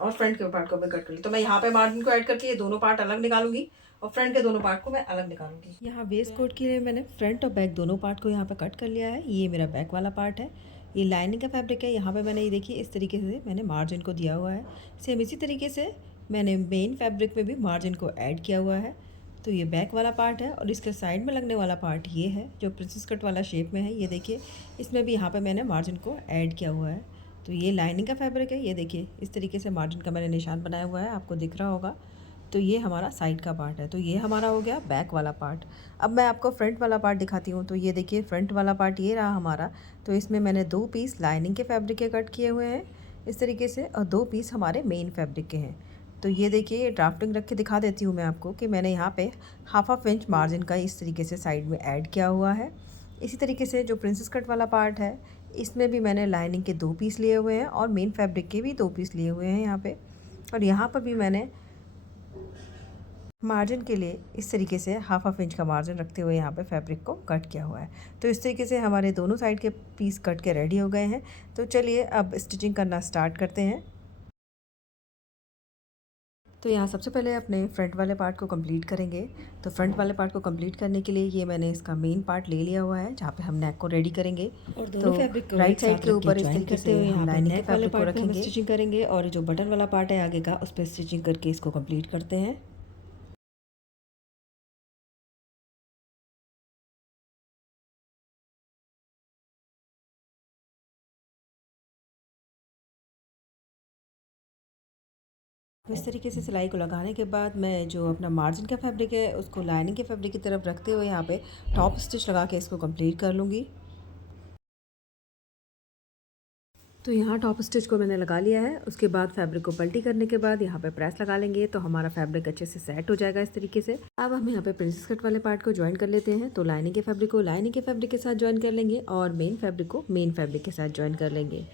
और फ्रंट के पार्ट को भी कट कर ली। तो मैं यहाँ पे मार्जिन को ऐड करके ये दोनों पार्ट अलग निकालूंगी और फ्रंट के दोनों पार्ट को मैं अलग निकालूंगी। यहाँ वेस्ट कोट के लिए मैंने फ्रंट और बैक दोनों पार्ट को यहाँ पे कट कर लिया है। ये मेरा बैक वाला पार्ट है, ये लाइनिंग का फैब्रिक है। यहाँ पे मैंने ये देखिए इस तरीके से मैंने मार्जिन को दिया हुआ है। सेम इसी तरीके से मैंने मेन फैब्रिक में भी मार्जिन को ऐड किया हुआ है। तो ये बैक वाला पार्ट है और इसके साइड में लगने वाला पार्ट ये है जो प्रिंसेस कट वाला शेप में है। ये देखिए इसमें भी यहाँ पे मैंने मार्जिन को ऐड किया हुआ है। तो ये लाइनिंग का फैब्रिक है, ये देखिए इस तरीके से मार्जिन का मैंने निशान बनाया हुआ है, आपको दिख रहा होगा। तो ये हमारा साइड का पार्ट है। तो ये हमारा हो गया बैक वाला पार्ट। अब मैं आपको फ्रंट वाला पार्ट दिखाती हूँ। तो ये देखिए फ्रंट वाला पार्ट ये रहा हमारा। तो इसमें मैंने 2 पीस लाइनिंग के फैब्रिक के कट किए हुए हैं इस तरीके से और 2 पीस हमारे मेन फैब्रिक के हैं। तो ये देखिए ये ड्राफ्टिंग रख के दिखा देती हूँ मैं आपको कि मैंने यहाँ पे हाफ इंच मार्जिन का इस तरीके से साइड में ऐड किया हुआ है। इसी तरीके से जो प्रिंसेस कट वाला पार्ट है इसमें भी मैंने लाइनिंग के 2 पीस लिए हुए हैं और मेन फैब्रिक के भी 2 पीस लिए हुए हैं यहाँ पे। और यहाँ पर भी मैंने मार्जिन के लिए इस तरीके से हाफ इंच का मार्जिन रखते हुए यहाँ पे फैब्रिक को कट किया हुआ है। तो इस तरीके से हमारे दोनों साइड के पीस कट के रेडी हो गए हैं। तो चलिए अब स्टिचिंग करना स्टार्ट करते हैं। तो यहाँ सबसे पहले अपने फ्रंट वाले पार्ट को कंप्लीट करेंगे। तो फ्रंट वाले पार्ट को कंप्लीट करने के लिए ये मैंने इसका मेन पार्ट ले लिया हुआ है जहाँ पे हम नेक को रेडी करेंगे। और दोनों फैब्रिक को राइट साइड के ऊपर इस तरीके से हम लाइनिंग के फैब्रिक को रखेंगे, स्टिचिंग करेंगे और जो बटन वाला पार्ट है आगे का उस पर स्टिचिंग करके इसको कंप्लीट करते हैं। इस तरीके से सिलाई को लगाने के बाद मैं जो अपना मार्जिन का फैब्रिक है उसको लाइनिंग के फैब्रिक की तरफ रखते हुए यहाँ पे टॉप स्टिच लगा के इसको कंप्लीट कर लूँगी। तो यहाँ टॉप स्टिच को मैंने लगा लिया है। उसके बाद फैब्रिक को पलटी करने के बाद यहाँ पे प्रेस लगा लेंगे तो हमारा फैब्रिक अच्छे से सेट हो जाएगा इस तरीके से। अब हम यहाँ पे प्रिंसेस कट वाले पार्ट को ज्वाइन कर लेते हैं। तो लाइनिंग के फैब्रिक को लाइनिंग के फैब्रिक के साथ ज्वाइन कर लेंगे और मेन फैब्रिक को मेन फैब्रिक के साथ ज्वाइन कर लेंगे।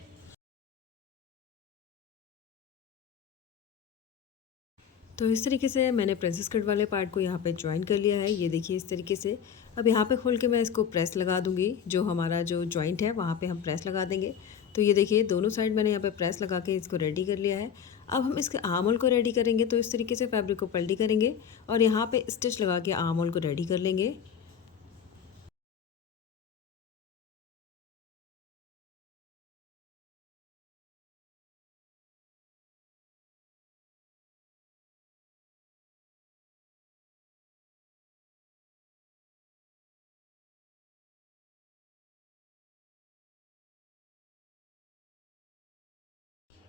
तो इस तरीके से मैंने प्रिंसेस कट वाले पार्ट को यहाँ पे ज्वाइन कर लिया है, ये देखिए इस तरीके से। अब यहाँ पे खोल के मैं इसको प्रेस लगा दूँगी, जो हमारा जो जॉइंट है वहाँ पे हम प्रेस लगा देंगे। तो ये देखिए दोनों साइड मैंने यहाँ पे प्रेस लगा के इसको रेडी कर लिया है। अब हम इसके आर्म होल को रेडी करेंगे। तो इस तरीके से फैब्रिक को पलटी करेंगे और यहाँ पे स्टिच लगा के आर्म होल को रेडी कर लेंगे।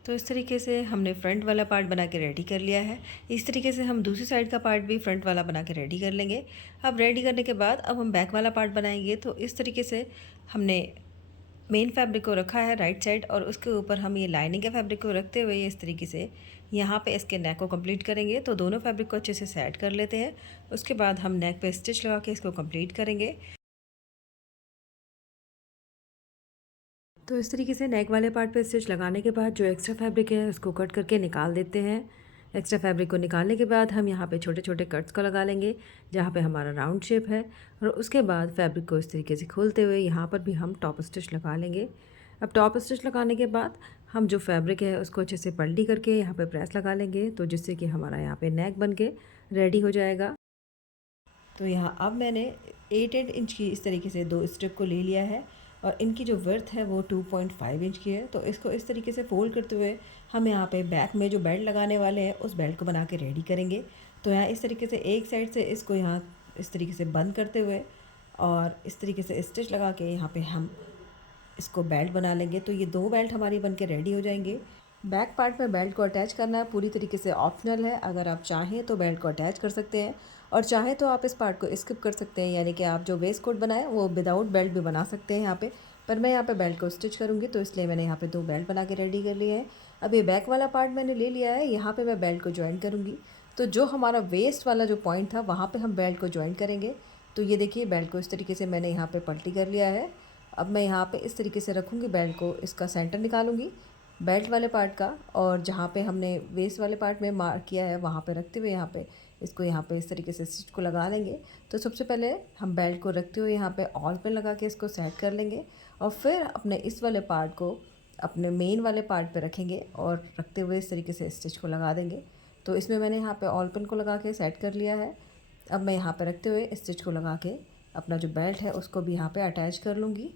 तो इस तरीके से हमने फ्रंट वाला पार्ट बना के रेडी कर लिया है। इस तरीके से हम दूसरी साइड का पार्ट भी फ्रंट वाला बना के रेडी कर लेंगे। अब रेडी करने के बाद अब हम बैक वाला पार्ट बनाएंगे। तो इस तरीके से हमने मेन फैब्रिक को रखा है राइट साइड और उसके ऊपर हम ये लाइनिंग के फैब्रिक को रखते हुए इस तरीके से यहाँ पे इसके नेक को कंप्लीट करेंगे। तो दोनों फैब्रिक को अच्छे से सेट कर लेते हैं। उसके बाद हम नेक पे स्टिच लगा के इसको कंप्लीट करेंगे। तो इस तरीके से नेक वाले पार्ट पे स्टिच लगाने के बाद जो एक्स्ट्रा फैब्रिक है उसको कट करके निकाल देते हैं। एक्स्ट्रा फैब्रिक को निकालने के बाद हम यहाँ पे छोटे छोटे कट्स को लगा लेंगे जहाँ पे हमारा राउंड शेप है। और उसके बाद फैब्रिक को इस तरीके से खोलते हुए यहाँ पर भी हम टॉप स्टिच लगा लेंगे। अब टॉप स्टिच लगाने के बाद हम जो फैब्रिक है उसको अच्छे से पलटी करके यहाँ पर प्रेस लगा लेंगे, तो जिससे कि हमारा यहाँ पर नेक बन के रेडी हो जाएगा। तो यहाँ अब मैंने 8 इंच की इस तरीके से 2 स्ट्रिप को ले लिया है और इनकी जो वर्थ है वो 2.5 इंच की है। तो इसको इस तरीके से फोल्ड करते हुए हम यहाँ पे बैक में जो बेल्ट लगाने वाले हैं उस बेल्ट को बना के रेडी करेंगे। तो यहाँ इस तरीके से एक साइड से इसको यहाँ इस तरीके से बंद करते हुए और इस तरीके से स्टिच लगा के यहाँ पे हम इसको बेल्ट बना लेंगे। तो ये 2 बेल्ट हमारी बन के रेडी हो जाएंगे। बैक पार्ट में बेल्ट को अटैच करना पूरी तरीके से ऑप्शनल है। अगर आप चाहें तो बेल्ट को अटैच कर सकते हैं और चाहें तो आप इस पार्ट को स्किप कर सकते हैं, यानी कि आप जो वेस्ट कोट बनाएं वो विदाउट बेल्ट भी बना सकते हैं यहाँ पे। पर मैं यहाँ पे बेल्ट को स्टिच करूँगी तो इसलिए मैंने यहाँ पे 2 बेल्ट बना के रेडी कर लिए हैं। अब ये बैक वाला पार्ट मैंने ले लिया है, यहाँ पर मैं बेल्ट को ज्वाइन करूँगी। तो जो हमारा वेस्ट वाला जो पॉइंट था वहाँ पर हम बेल्ट को ज्वाइन करेंगे। तो ये देखिए बेल्ट को इस तरीके से मैंने यहाँ पर पलटी कर लिया है। अब मैं यहाँ पे इस तरीके से रखूँगी बेल्ट को, इसका सेंटर निकालूँगी बेल्ट वाले पार्ट का और जहाँ पे हमने वेस्ट वाले पार्ट में मार्क किया है वहाँ पे रखते हुए यहाँ पे इसको यहाँ पे इस तरीके से स्टिच को लगा लेंगे। तो सबसे पहले हम बेल्ट को रखते हुए यहाँ पे ऑल पे लगा के इसको सेट कर लेंगे और फिर अपने इस वाले पार्ट को अपने मेन वाले पार्ट पे रखेंगे और रखते हुए इस तरीके से स्टिच को लगा देंगे। तो इसमें मैंने यहाँ पे ऑल पिन को लगा के सेट कर लिया है। अब मैं यहाँ पे रखते हुए स्टिच को लगा के अपना जो बेल्ट है उसको भी यहाँ पे अटैच कर लूँगी।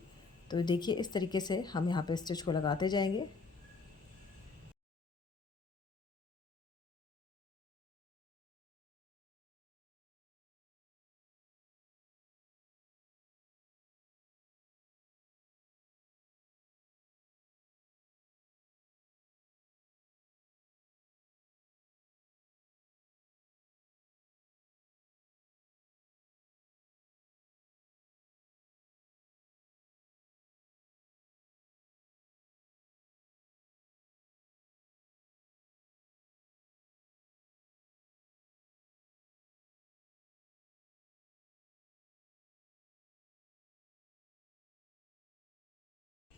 तो देखिए इस तरीके से हम यहाँ पे स्टिच को लगाते जाएंगे।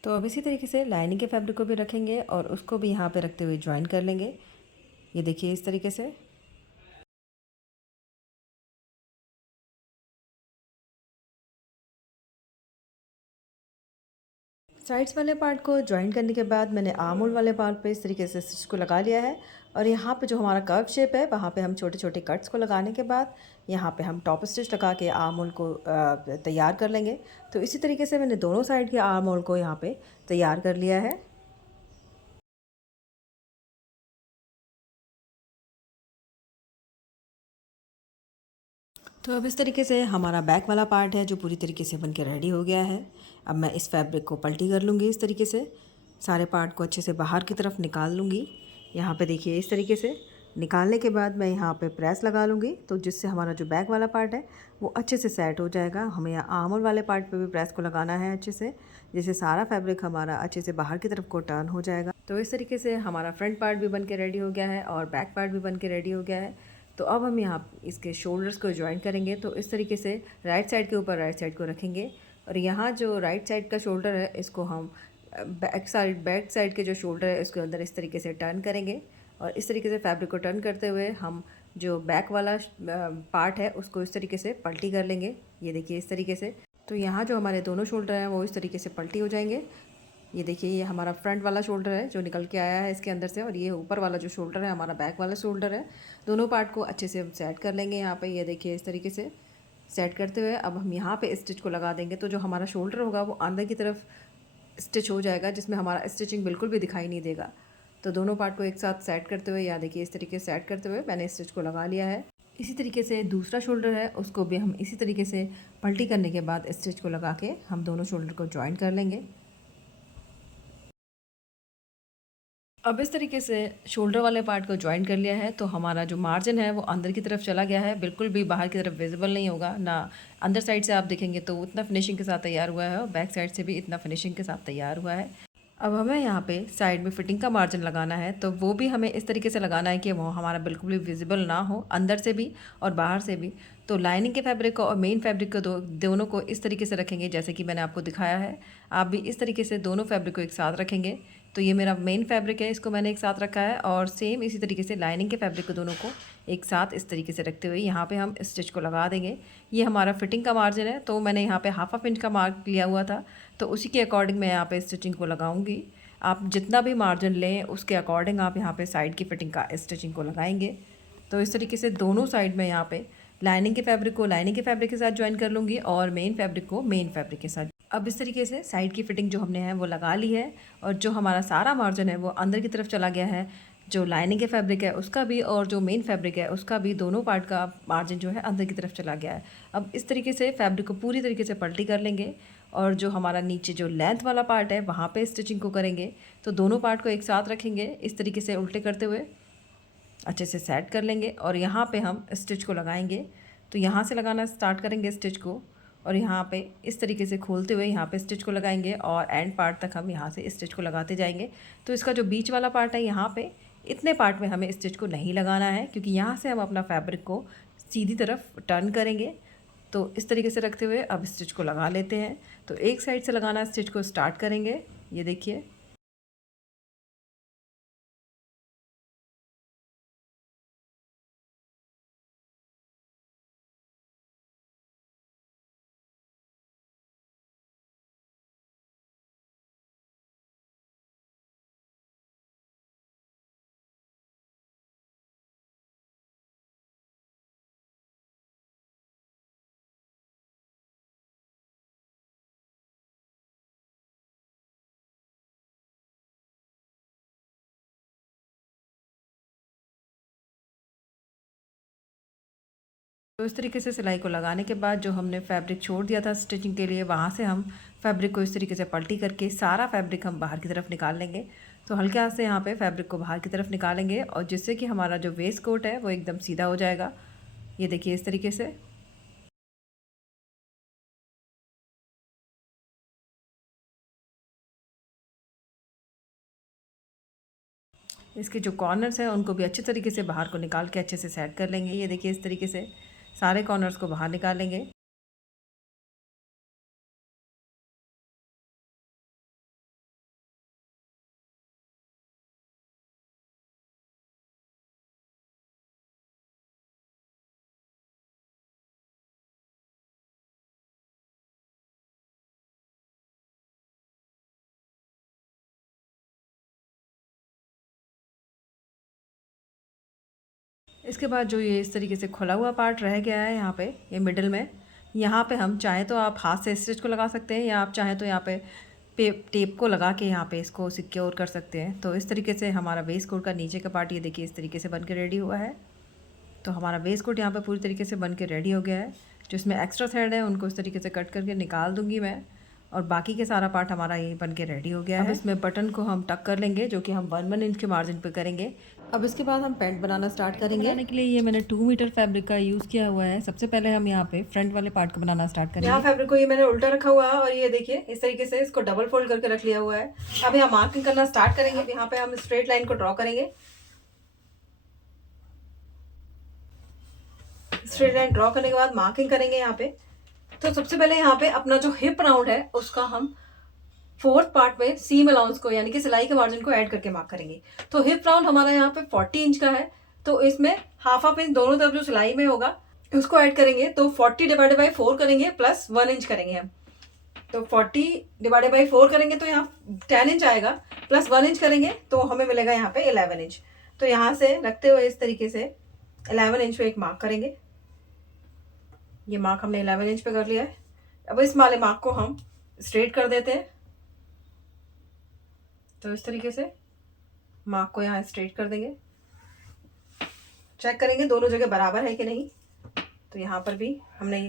तो अब इसी तरीके से लाइनिंग के फैब्रिक को भी रखेंगे और उसको भी यहाँ पे रखते हुए ज्वाइन कर लेंगे। ये देखिए इस तरीके से। साइड्स वाले पार्ट को ज्वाइन करने के बाद मैंने आर्म होल वाले पार्ट पे इस तरीके से स्टिच को लगा लिया है और यहाँ पे जो हमारा कर्व शेप है वहाँ पे हम छोटे छोटे कट्स को लगाने के बाद यहाँ पे हम टॉप स्टिच लगा के आर्म होल को तैयार कर लेंगे। तो इसी तरीके से मैंने दोनों साइड के आर्म होल को यहाँ पे तैयार कर लिया है। तो अब इस तरीके से हमारा बैक वाला पार्ट है जो पूरी तरीके से बनके रेडी हो गया है। अब मैं इस फैब्रिक को पलटी कर लूँगी इस तरीके से, सारे पार्ट को अच्छे से बाहर की तरफ निकाल लूँगी। यहाँ पे देखिए इस तरीके से निकालने के बाद मैं यहाँ पे प्रेस लगा लूँगी, तो जिससे हमारा जो बैक वाला पार्ट है वो अच्छे से सेट हो जाएगा। हमें यहाँ आर्म वाले पार्ट पे भी प्रेस को लगाना है अच्छे से, जिससे सारा फैब्रिक हमारा अच्छे से बाहर की तरफ को टर्न हो जाएगा। तो इस तरीके से हमारा फ्रंट पार्ट भी बन के रेडी हो गया है और बैक पार्ट भी बन के रेडी हो गया है। तो अब हम यहाँ इसके शोल्डर्स को ज्वाइन करेंगे। तो इस तरीके से राइट साइड के ऊपर राइट साइड को रखेंगे और यहाँ जो राइट साइड का शोल्डर है इसको हम बैक साइड के जो शोल्डर है इसके अंदर इस तरीके से टर्न करेंगे और इस तरीके से फैब्रिक को टर्न करते हुए हम जो बैक वाला पार्ट है उसको इस तरीके से पलटी कर लेंगे। ये देखिए इस तरीके से। तो यहाँ जो हमारे दोनों शोल्डर हैं वो इस तरीके से पलटी हो जाएंगे। ये देखिए ये हमारा फ्रंट वाला शोल्डर है जो निकल के आया है इसके अंदर से, और ये ऊपर वाला जो शोल्डर है हमारा बैक वाला शोल्डर है। दोनों पार्ट को अच्छे से हम सेट कर लेंगे यहाँ पे। ये देखिए इस तरीके से सेट करते हुए अब हम यहाँ पे स्टिच को लगा देंगे। तो जो हमारा शोल्डर होगा वो अंदर की तरफ स्टिच हो जाएगा, जिसमें हमारा स्टिचिंग बिल्कुल भी दिखाई नहीं देगा। तो दोनों पार्ट को एक साथ सेट करते हुए या देखिए इस तरीके से सेट करते हुए मैंने स्टिच को लगा लिया है। इसी तरीके से दूसरा शोल्डर है उसको भी हम इसी तरीके से पलटी करने के बाद स्टिच को लगा के हम दोनों शोल्डर को ज्वाइन कर लेंगे। अब इस तरीके से शोल्डर वाले पार्ट को जॉइन कर लिया है, तो हमारा जो मार्जिन है वो अंदर की तरफ चला गया है, बिल्कुल भी बाहर की तरफ विजिबल नहीं होगा ना। अंदर साइड से आप देखेंगे तो उतना फिनिशिंग के साथ तैयार हुआ है और बैक साइड से भी इतना फिनिशिंग के साथ तैयार हुआ है। अब हमें यहाँ पे साइड में फिटिंग का मार्जिन लगाना है, तो वो भी हमें इस तरीके से लगाना है कि वो हमारा बिल्कुल भी विजिबल ना हो, अंदर से भी और बाहर से भी। तो लाइनिंग के फैब्रिक को और मेन फैब्रिक को दोनों को इस तरीके से रखेंगे जैसे कि मैंने आपको दिखाया है। आप भी इस तरीके से दोनों फैब्रिक को एक साथ रखेंगे। तो ये मेरा मेन फैब्रिक है, इसको मैंने एक साथ रखा है, और सेम इसी तरीके से लाइनिंग के फैब्रिक को दोनों को एक साथ इस तरीके से रखते हुए यहाँ पे हम स्टिच को लगा देंगे। ये हमारा फिटिंग का मार्जिन है, तो मैंने यहाँ पे हाफ इंच का मार्क लिया हुआ था, तो उसी के अकॉर्डिंग मैं यहाँ पे स्टिचिंग को लगाऊंगी। आप जितना भी मार्जिन लें उसके अकॉर्डिंग आप यहाँ पे साइड की फिटिंग का स्टिचिंग को लगाएंगे। तो इस तरीके से दोनों साइड में यहाँ पे लाइनिंग के फैब्रिक को लाइनिंग के फैब्रिक के साथ ज्वाइन कर लूँगी और मेन फैब्रिक को मेन फैब्रिक के साथ। अब इस तरीके से साइड की फिटिंग जो हमने है वो लगा ली है, और जो हमारा सारा मार्जिन है वो अंदर की तरफ चला गया है। जो लाइनिंग के फैब्रिक है उसका भी और जो मेन फैब्रिक है उसका भी, दोनों पार्ट का मार्जिन जो है अंदर की तरफ चला गया है। अब इस तरीके से फैब्रिक को पूरी तरीके से पलटी कर लेंगे, और जो हमारा नीचे जो लेंथ वाला पार्ट है वहाँ पे स्टिचिंग को करेंगे। तो दोनों पार्ट को एक साथ रखेंगे इस तरीके से उल्टे करते हुए अच्छे से सेट कर लेंगे, और यहाँ पे हम स्टिच को लगाएंगे। तो यहाँ से लगाना स्टार्ट करेंगे स्टिच को, और यहाँ पे इस तरीके से खोलते हुए यहाँ पे स्टिच को लगाएंगे, और एंड पार्ट तक हम यहाँ से स्टिच को लगाते जाएंगे। तो इसका जो बीच वाला पार्ट है यहाँ पे, इतने पार्ट में हमें स्टिच को नहीं लगाना है, क्योंकि यहाँ से हम अपना फैब्रिक को सीधी तरफ टर्न करेंगे। तो इस तरीके से रखते हुए अब स्टिच को लगा लेते हैं। तो एक साइड से लगाना स्टिच को स्टार्ट करेंगे, ये देखिए। तो इस तरीके से सिलाई को लगाने के बाद जो हमने फैब्रिक छोड़ दिया था स्टिचिंग के लिए, वहाँ से हम फैब्रिक को इस तरीके से पलटी करके सारा फैब्रिक हम बाहर की तरफ निकाल लेंगे। तो हल्के हाथ से यहाँ पे फैब्रिक को बाहर की तरफ निकालेंगे, और जिससे कि हमारा जो वेस्ट कोट है वो एकदम सीधा हो जाएगा। ये देखिए इस तरीके से। इसके जो कॉर्नर्स हैं उनको भी अच्छे तरीके से बाहर को निकाल के अच्छे से सेट कर लेंगे। ये देखिए इस तरीके से सारे कॉर्नर्स को बाहर निकालेंगे। इसके बाद जो ये इस तरीके से खुला हुआ पार्ट रह गया है यहाँ पे, ये मिडिल में, यहाँ पे हम चाहे तो आप हाथ से स्टिच को लगा सकते हैं, या आप चाहें तो यहाँ पे टेप को लगा के यहाँ पे इसको सिक्योर कर सकते हैं। तो इस तरीके से हमारा वेस्ट कोट का नीचे का पार्ट ये देखिए इस तरीके से बन के रेडी हुआ है। तो हमारा वेस्ट कोट यहाँ पे पूरी तरीके से बन के रेडी हो गया है। जो इसमें एक्स्ट्रा थ्रेड है उनको इस तरीके से कट करके निकाल दूँगी मैं, और बाकी के सारा पार्ट हमारा यही बन के रेडी हो गया है। अब इसमें बटन को हम टक कर लेंगे, जो कि हम 1 इंच के मार्जिन पे करेंगे। अब इसके बाद हम पैंट बनाना स्टार्ट करेंगे। बनाने के लिए ये मैंने 2 मीटर फैब्रिक का यूज़ किया हुआ है। सबसे पहले हम यहाँ पे फ्रंट वाले पार्ट को बनाना स्टार्ट करेंगे। यहाँ फैब्रिक को ये मैंने उल्टा रखा हुआ है, और ये देखिए इस तरीके से इसको डबल फोल्ड करके रख लिया हुआ है। अब यहाँ मार्किंग करना स्टार्ट करेंगे। यहाँ पे हम स्ट्रेट लाइन को ड्रॉ करेंगे। स्ट्रेट लाइन ड्रॉ करने के बाद मार्किंग करेंगे यहाँ पे। तो सबसे पहले यहाँ पे अपना जो हिप राउंड है उसका हम 4th पार्ट में सीम अलाउंस को, यानी कि सिलाई के मार्जिन को ऐड करके मार्क करेंगे। तो हिप राउंड हमारा यहाँ पे 40 इंच का है, तो इसमें हाफ इंच दोनों तरफ जो सिलाई में होगा उसको ऐड करेंगे। तो 40 डिवाइडेड बाई 4 करेंगे प्लस 1 इंच करेंगे हम। तो 40 डिवाइडेड बाई 4 करेंगे तो यहाँ 10 इंच आएगा, प्लस 1 इंच करेंगे तो हमें मिलेगा यहाँ पे 11 इंच। तो यहाँ से रखते हुए इस तरीके से 11 इंच पे एक मार्क करेंगे। ये मार्क हमने 11 इंच पे कर लिया है। अब इस वाले मार्क को हम स्ट्रेट कर देते हैं। तो इस तरीके से मार्क को यहाँ स्ट्रेट कर देंगे। चेक करेंगे दोनों जगह बराबर है कि नहीं। तो यहाँ पर भी हमने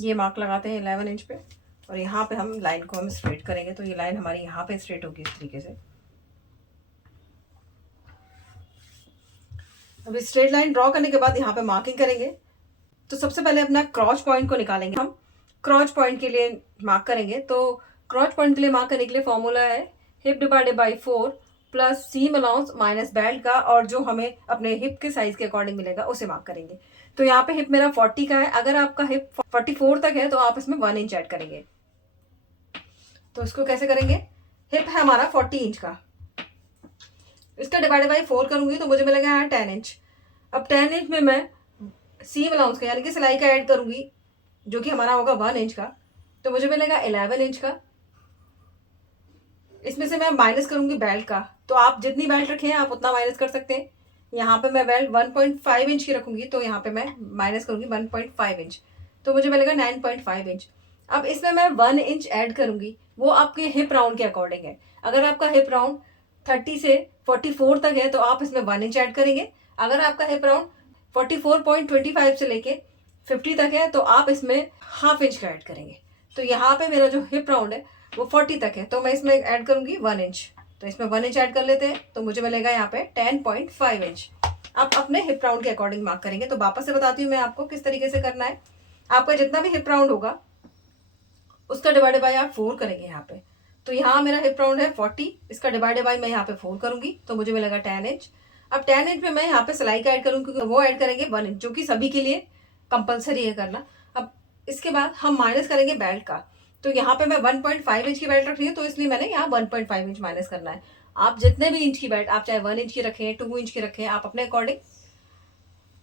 ये मार्क लगाते हैं 11 इंच पे, और यहाँ पे हम लाइन को हम स्ट्रेट करेंगे, तो ये लाइन हमारी यहाँ पे स्ट्रेट होगी इस तरीके से। अब स्ट्रेट लाइन ड्रॉ करने के बाद यहाँ पे मार्किंग करेंगे। तो सबसे पहले अपना क्रॉच पॉइंट को निकालेंगे। हम क्रॉच पॉइंट के लिए मार्क करेंगे, तो क्रॉच पॉइंट के लिए मार्क करने के लिए फॉर्मूला है hip divided by 4 plus seam allowance minus belt का, और जो हमें अपने हिप के साइज के अकॉर्डिंग मिलेगा उसे मार्क करेंगे। तो यहाँ पे हिप मेरा 40 का है, अगर आपका हिप 44 तक है तो आप इसमें 1 इंच ऐड करेंगे। तो इसको कैसे करेंगे, हिप है हमारा 40 इंच का, इसका डिवाइडेड बाई 4 करूंगी तो मुझे मिलेगा यहाँ 10 इंच। अब 10 इंच में मैं सीम अलाउंस का यानी कि सिलाई का ऐड करूंगी, जो कि हमारा होगा 1 इंच का, तो मुझे मिलेगा 11 इंच का। इसमें से मैं माइनस करूंगी बेल्ट का, तो आप जितनी बेल्ट रखे हैं आप उतना माइनस कर सकते हैं। यहाँ पे मैं बेल्ट 1.5 इंच की रखूंगी, तो यहाँ पे मैं माइनस करूंगी 1.5 इंच, तो मुझे मिलेगा 9.5 इंच। अब इसमें मैं 1 इंच ऐड करूंगी, वो आपके हिप राउंड के अकॉर्डिंग है। अगर आपका हिप राउंड 30 से 44 तक है तो आप इसमें 1 इंच ऐड करेंगे। अगर आपका हिप राउंड 44.25 से लेके 50 तक है तो आप इसमें हाफ इंच का ऐड करेंगे। तो यहाँ पे मेरा जो हिप राउंड है वो 40 तक है, तो मैं इसमें ऐड करूंगी 1 इंच, तो इसमें 1 इंच ऐड कर लेते हैं, तो मुझे मिलेगा यहाँ पे 10.5 इंच। आप अपने हिप राउंड के अकॉर्डिंग मार्क करेंगे। तो वापस से बताती हूँ मैं आपको किस तरीके से करना है। आपका जितना भी हिप राउंड होगा उसका डिवाइडेड बाय आप 4 करेंगे यहाँ पे। तो यहाँ मेरा हिप राउंड है 40, इसका डिवाइडेड बाय मैं यहाँ पे 4 करूंगी, तो मुझे मिलेगा 10 इंच। अब 10 इंच में मैं यहाँ पे सिलाई का ऐड करूंगी, क्योंकि वो ऐड करेंगे 1 इंच, जो कि सभी के लिए कंपलसरी है करना। अब इसके बाद हम माइनस करेंगे बेल्ट का, तो यहाँ पे मैं 1.5 इंच की बेल्ट रख रही हूँ, तो इसलिए मैंने यहाँ 1.5 इंच माइनस करना है। आप जितने भी इंच की बेल्ट, आप चाहे 1 इंच की रखें, 2 इंच की रखें, आप अपने अकॉर्डिंग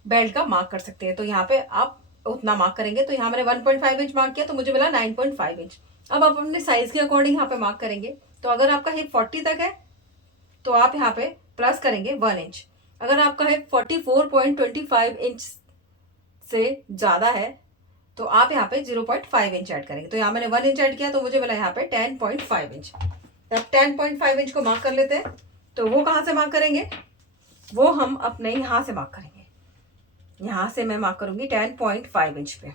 बेल्ट का मार्क कर सकते हैं। तो यहाँ पे आप उतना मार्क करेंगे। तो यहाँ मैंने 1.5 इंच मार्क किया, तो मुझे मिला 9.5 इंच। अब आप अपने साइज के अकॉर्डिंग यहाँ पे मार्क करेंगे। तो अगर आपका हिप 40 तक है तो आप यहाँ पे प्लस करेंगे 1 इंच। अगर आपका हिप 44.25 इंच से ज़्यादा है तो आप यहाँ पे 0.5 इंच ऐड करेंगे। तो यहाँ मैंने 1 इंच ऐड किया, तो मुझे मिला यहाँ पे 10.5 इंच। अब 10.5 इंच को मार्क कर लेते हैं। तो वो कहाँ से मार्क करेंगे, वो हम अपने यहाँ से मार्क करेंगे। यहाँ से मैं मार्क करूंगी 10.5 इंच पे।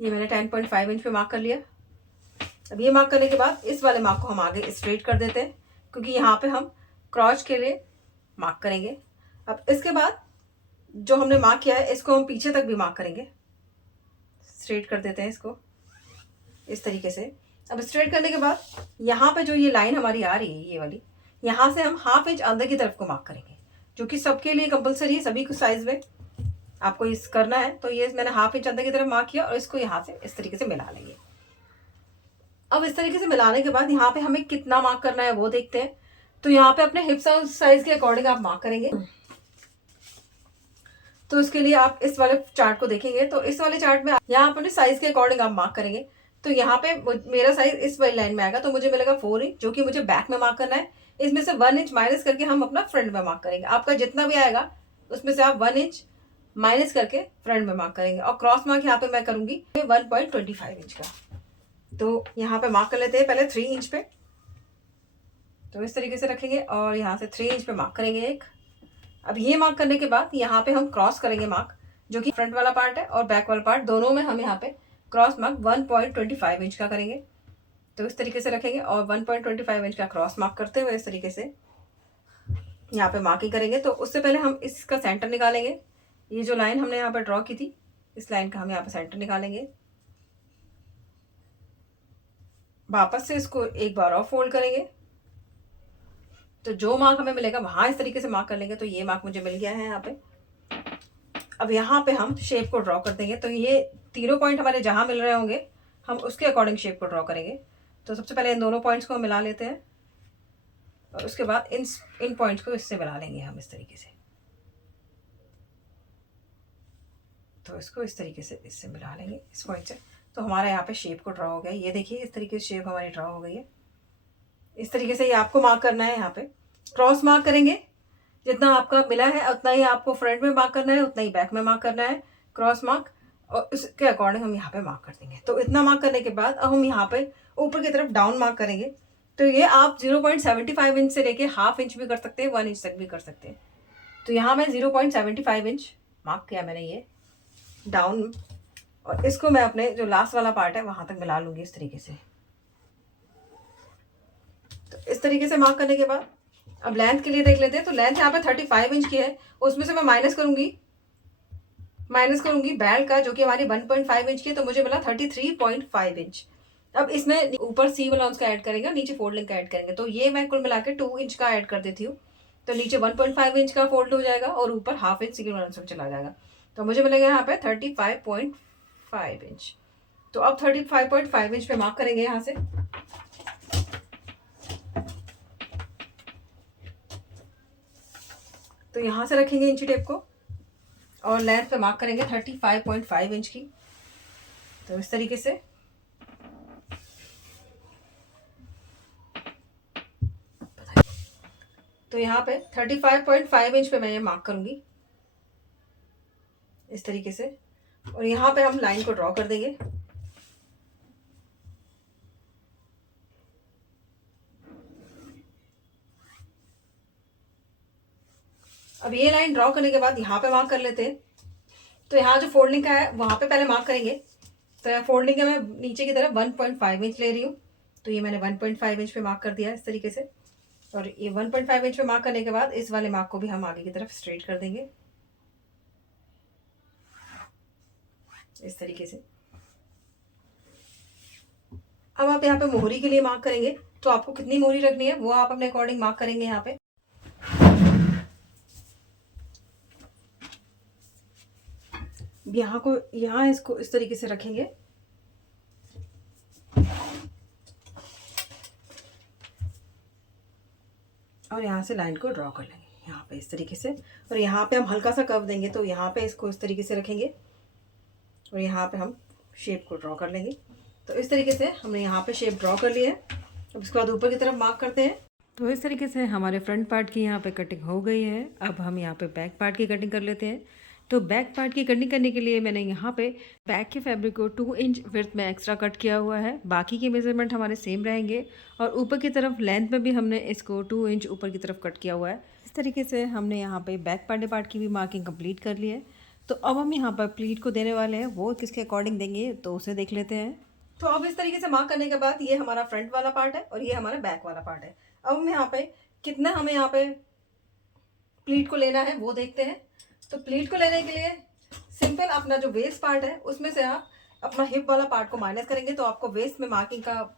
ये मैंने 10.5 इंच पे मार्क कर लिया। अब ये मार्क करने के बाद इस वाले मार्क को हम आगे स्ट्रेट कर देते हैं, क्योंकि यहाँ पे हम क्रॉच के लिए मार्क करेंगे। अब इसके बाद जो हमने मार्क किया है इसको हम पीछे तक भी मार्क करेंगे। स्ट्रेट कर देते हैं इसको इस तरीके से। अब स्ट्रेट करने के बाद यहाँ पे जो ये लाइन हमारी आ रही है, ये वाली, यहाँ से हम हाफ इंच अंदर की तरफ को मार्क करेंगे, जो कि सबके लिए कंपलसरी है, सभी को साइज में आपको इस करना है। तो ये मैंने हाफ इंच अंदर की तरफ मार्क किया और इसको यहाँ से इस तरीके से मिला लेंगे। अब इस तरीके से मिलाने के बाद यहाँ पे हमें कितना मार्क करना है वो देखते हैं। तो यहाँ पे अपने हिप साइज के अकॉर्डिंग आप मार्क करेंगे। तो इसके लिए आप इस वाले चार्ट को देखेंगे, तो इस वाले चार्ट में यहाँ अपने साइज के अकॉर्डिंग आप मार्क करेंगे। तो यहाँ पे मेरा साइज इस वाली लाइन में आएगा, तो मुझे मिलेगा 4 इंच, जो कि मुझे बैक में मार्क करना है। इसमें से 1 इंच माइनस करके हम अपना फ्रंट में मार्क करेंगे। आपका जितना भी आएगा उसमें से आप 1 इंच माइनस करके फ्रंट में मार्क करेंगे। और क्रॉस मार्क यहाँ पे मैं करूंगी 1.25 इंच का। तो यहाँ पे मार्क कर लेते हैं पहले 3 इंच पे। तो इस तरीके से रखेंगे और यहाँ से 3 इंच पे मार्क करेंगे एक। अब ये मार्क करने के बाद यहाँ पे हम क्रॉस करेंगे मार्क, जो कि फ्रंट वाला पार्ट है और बैक वाला पार्ट दोनों में हम यहाँ पे क्रॉस मार्क 1.25 इंच का करेंगे। तो इस तरीके से रखेंगे और 1.25 इंच का क्रॉस मार्क करते हुए इस तरीके से यहाँ पे मार्किंग करेंगे। तो उससे पहले हम इसका सेंटर निकालेंगे। ये जो लाइन हमने यहाँ पे ड्रॉ की थी, इस लाइन का हम यहाँ पे सेंटर निकालेंगे। वापस से इसको एक बार और फोल्ड करेंगे। तो जो मार्क हमें मिलेगा वहां इस तरीके से मार्क कर लेंगे। तो ये मार्क मुझे मिल गया है यहाँ पे। अब यहाँ पे हम शेप को ड्रॉ कर देंगे। तो ये तीनों पॉइंट हमारे जहाँ मिल रहे होंगे हम उसके अकॉर्डिंग शेप को ड्रॉ करेंगे। तो सबसे पहले इन दोनों पॉइंट्स को मिला लेते हैं और उसके बाद इन पॉइंट्स को इससे मिला लेंगे हम इस तरीके से। तो इसको इस तरीके से इससे मिला लेंगे इस पॉइंट से। तो हमारा यहाँ पे शेप को ड्रॉ हो गया। ये देखिए इस तरीके से शेप हमारी ड्रॉ हो गई है। इस तरीके से ये आपको मार्क करना है। यहाँ पे क्रॉस मार्क करेंगे, जितना आपका मिला है उतना ही आपको फ्रंट में मार्क करना है, उतना ही बैक में मार्क करना है क्रॉस मार्क, और इसके अकॉर्डिंग हम यहाँ पे मार्क कर देंगे। तो इतना मार्क करने के बाद अब हम यहाँ पे ऊपर की तरफ डाउन मार्क करेंगे। तो ये आप 0.75 इंच से लेके हाफ इंच भी कर सकते हैं, 1 इंच तक भी कर सकते हैं। तो यहाँ मैं 0.75 इंच मार्क किया मैंने ये डाउन और इसको मैं अपने जो लास्ट वाला पार्ट है वहाँ तक मिला लूँगी इस तरीके से। तो इस तरीके से मार्क करने के बाद अब लेंथ के लिए देख लेते हैं। तो लेंथ यहाँ पे 35 इंच की है, उसमें से मैं माइनस करूँगी बेल्ट का जो कि हमारी 1.5 इंच की है, तो मुझे मिला 33.5 इंच। अब इसमें ऊपर सी अलाउंस का ऐड करेंगे, नीचे फोल्डिंग का ऐड करेंगे, तो ये मैं कुल मिला के 2 इंच का ऐड कर देती हूँ। तो नीचे 1.5 इंच का फोल्ड हो जाएगा और ऊपर हाफ इंच सी अलाउंस में चला जाएगा, तो मुझे मिलेगा यहाँ पे 35.5 इंच। तो अब 35.5 इंच पे मार्क करेंगे यहाँ से। तो यहाँ से रखेंगे इंची टेप को और लेंथ पे मार्क करेंगे 35.5 इंच की। तो इस तरीके से तो यहाँ पे 35.5 इंच पे मैं ये मार्क करूँगी इस तरीके से, और यहाँ पे हम लाइन को ड्रॉ कर देंगे। अब ये लाइन ड्रॉ करने के बाद यहाँ पे मार्क कर लेते हैं। तो यहाँ जो फोल्डिंग का है वहाँ पे पहले मार्क करेंगे। तो फोल्डिंग का मैं नीचे की तरफ 1.5 इंच ले रही हूँ, तो ये मैंने 1.5 इंच पे मार्क कर दिया इस तरीके से। और ये 1.5 इंच पे मार्क करने के बाद इस वाले मार्क को भी हम आगे की तरफ स्ट्रेट कर देंगे इस तरीके से। अब आप यहाँ पे मोहरी के लिए मार्क करेंगे, तो आपको कितनी मोहरी रखनी है वो आप अपने अकॉर्डिंग मार्क करेंगे। यहाँ पे यहाँ इसको इस तरीके से रखेंगे और यहाँ से लाइन को ड्रॉ कर लेंगे यहाँ पे इस तरीके से। और यहाँ पे हम हल्का सा कर्व देंगे, तो यहाँ पे इसको इस तरीके से रखेंगे और यहाँ पे हम शेप को ड्रॉ कर लेंगे। तो इस तरीके से हमने यहाँ पे शेप ड्रॉ कर लिया है। अब इसके बाद ऊपर की तरफ मार्क करते हैं। तो इस तरीके से हमारे फ्रंट पार्ट की यहाँ पे कटिंग हो गई है। अब हम यहाँ पे बैक पार्ट की कटिंग कर लेते हैं। तो बैक पार्ट की कटिंग करने के लिए मैंने यहाँ पे बैक के फैब्रिक को 2 इंच विड्थ में एक्स्ट्रा कट किया हुआ है। बाकी के मेजरमेंट हमारे सेम रहेंगे और ऊपर की तरफ लेंथ में भी हमने इसको 2 इंच ऊपर की तरफ कट किया हुआ है। इस तरीके से हमने यहाँ पे बैक पार्ट की भी मार्किंग कंप्लीट कर ली है। तो अब हम यहाँ पर प्लीट को देने वाले हैं, वो किसके अकॉर्डिंग देंगे तो उसे देख लेते हैं। तो अब इस तरीके से मार्क करने के बाद ये हमारा फ्रंट वाला पार्ट है और ये हमारा बैक वाला पार्ट है। अब हम यहाँ पे कितना हमें यहाँ पे प्लीट को लेना है वो देखते हैं। तो प्लीट को लेने के लिए सिंपल अपना जो वेस्ट पार्ट है उसमें से आप अपना हिप वाला पार्ट को माइनस करेंगे, तो आपको वेस्ट में मार्किंग का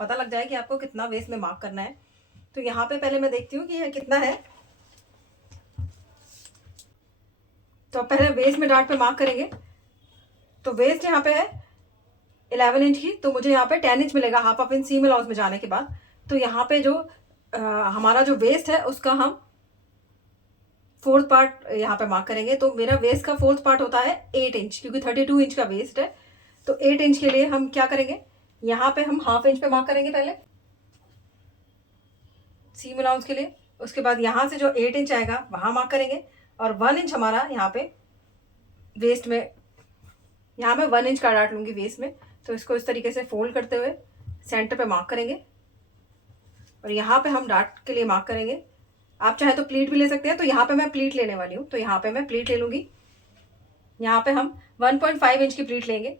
पता लग जाए कि आपको कितना वेस्ट में मार्क करना है। तो यहाँ पे पहले मैं देखती हूँ कि यह कितना है। तो पहले वेस्ट में डार्ट पे मार्क करेंगे। तो वेस्ट यहाँ पे है 11 इंच की, तो मुझे यहाँ पे 10 इंच मिलेगा हाफ इंच सीम अलाउंस में जाने के बाद। तो यहाँ पे जो हमारा जो वेस्ट है उसका हम 4th पार्ट यहाँ पे मार्क करेंगे। तो मेरा वेस्ट का 4th पार्ट होता है 8 इंच, क्योंकि 32 इंच का वेस्ट है। तो 8 इंच के लिए हम क्या करेंगे, यहाँ पे हम हाफ इंच पे मार्क करेंगे पहले सीम अलाउंस के लिए। उसके बाद यहाँ से जो 8 इंच आएगा वहाँ मार्क करेंगे और 1 इंच हमारा यहाँ पे वेस्ट में, यहाँ मैं 1 इंच का डाट लूँगी वेस्ट में। तो इसको इस तरीके से फोल्ड करते हुए सेंटर पे मार्क करेंगे और यहाँ पे हम डाट के लिए मार्क करेंगे। आप चाहे तो प्लीट भी ले सकते हैं, तो यहाँ पे मैं प्लीट लेने वाली हूँ, तो यहाँ पे मैं प्लीट ले लूँगी। यहाँ पे हम 1.5 इंच की प्लीट लेंगे,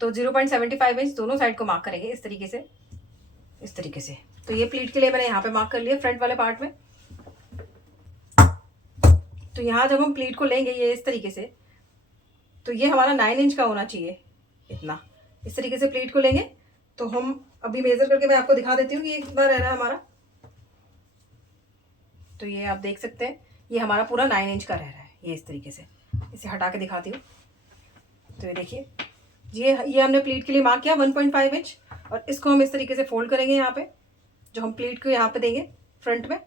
तो 0.75 इंच दोनों साइड को मार्क करेंगे इस तरीके से। तो ये प्लीट के लिए मैंने यहाँ पे मार्क कर लिया फ्रंट वाले पार्ट में। तो यहाँ जब हम प्लीट को लेंगे ये इस तरीके से, तो ये हमारा 9 इंच का होना चाहिए, इतना इस तरीके से प्लीट को लेंगे। तो हम अभी मेजर करके मैं आपको दिखा देती हूँ कि ये कितना रह रहा है हमारा। तो ये आप देख सकते हैं ये हमारा पूरा 9 इंच का रह रहा है, ये इस तरीके से। इसे हटा के दिखाती हूँ। तो ये देखिए ये हमने प्लीट के लिए मार्क किया 1.5 इंच, और इसको हम इस तरीके से फोल्ड करेंगे यहाँ पे, जो हम प्लीट को यहाँ पे देंगे फ्रंट में।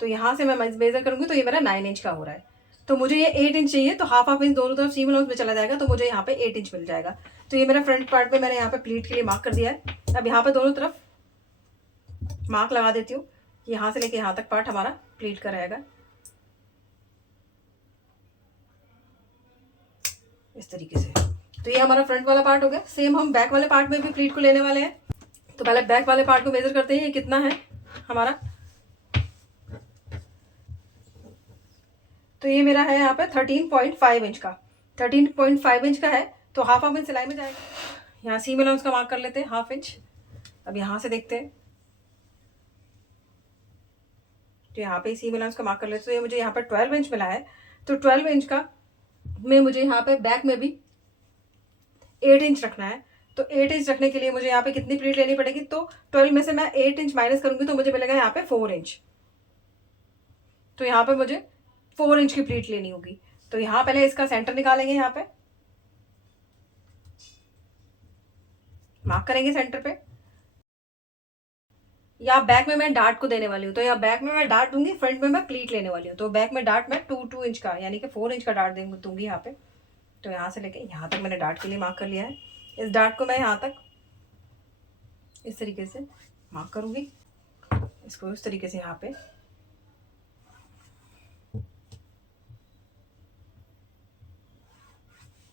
तो यहाँ से मैं मेजर करूँगी तो ये मेरा 9 इंच का हो रहा है। तो मुझे ये 8 इंच चाहिए, तो हाफ इंच दोनों तरफ सीम अलाउंस में चला जाएगा, तो मुझे यहाँ पे 8 इंच मिल जाएगा। तो ये मेरा फ्रंट पार्ट में मैंने यहाँ पे प्लीट के लिए मार्क कर दिया है। अब यहाँ पे दोनों तरफ मार्क लगा देती हूँ, यहाँ से लेके यहाँ तक पार्ट हमारा प्लीट का रहेगा इस तरीके से। तो ये हमारा फ्रंट वाला पार्ट हो गया। सेम हम बैक वाले पार्ट में भी प्लीट को लेने वाले हैं। तो पहले बैक वाले पार्ट को मेजर करते हैं, ये कितना है हमारा। तो ये मेरा है यहाँ पे 13.5 इंच का, 13.5 इंच का है। तो हाफ इंच सिलाई में जाएगा। यहाँ सीम अलाउंस का मार्क कर लेते हैं 1/2 इंच। अब यहाँ से देखते हैं, तो यहाँ पे सीम अलाउंस का मार्क कर लेते हैं। तो ये मुझे यहाँ पर 12 इंच मिला है, तो 12 इंच का में मुझे यहाँ पे बैक में भी 8 इंच रखना है। तो 8 इंच रखने के लिए मुझे यहाँ पे कितनी प्लीट लेनी पड़ेगी, तो 12 में से मैं 8 इंच माइनस करूँगी तो मुझे मिलेगा यहाँ पे 4 इंच। तो यहाँ पे मुझे 4 इंच की प्लीट लेनी होगी। तो यहाँ पहले इसका सेंटर निकालेंगे, यहाँ पे मार्क करेंगे सेंटर पे। यहाँ बैक में मैं डार्ट को देने वाली हूँ, तो यहाँ बैक में मैं डार्ट दूंगी, फ्रंट में मैं प्लीट लेने वाली हूँ। तो बैक में डार्ट मैं 2 इंच का यानी कि 4 इंच का डार्ट दूंगी यहाँ पे। तो यहाँ से लेके यहाँ तक मैंने डार्ट के लिए मार्क कर लिया है। इस डार्ट को मैं यहाँ तक इस तरीके से मार्क करूँगी, इसको इस तरीके से यहाँ पे।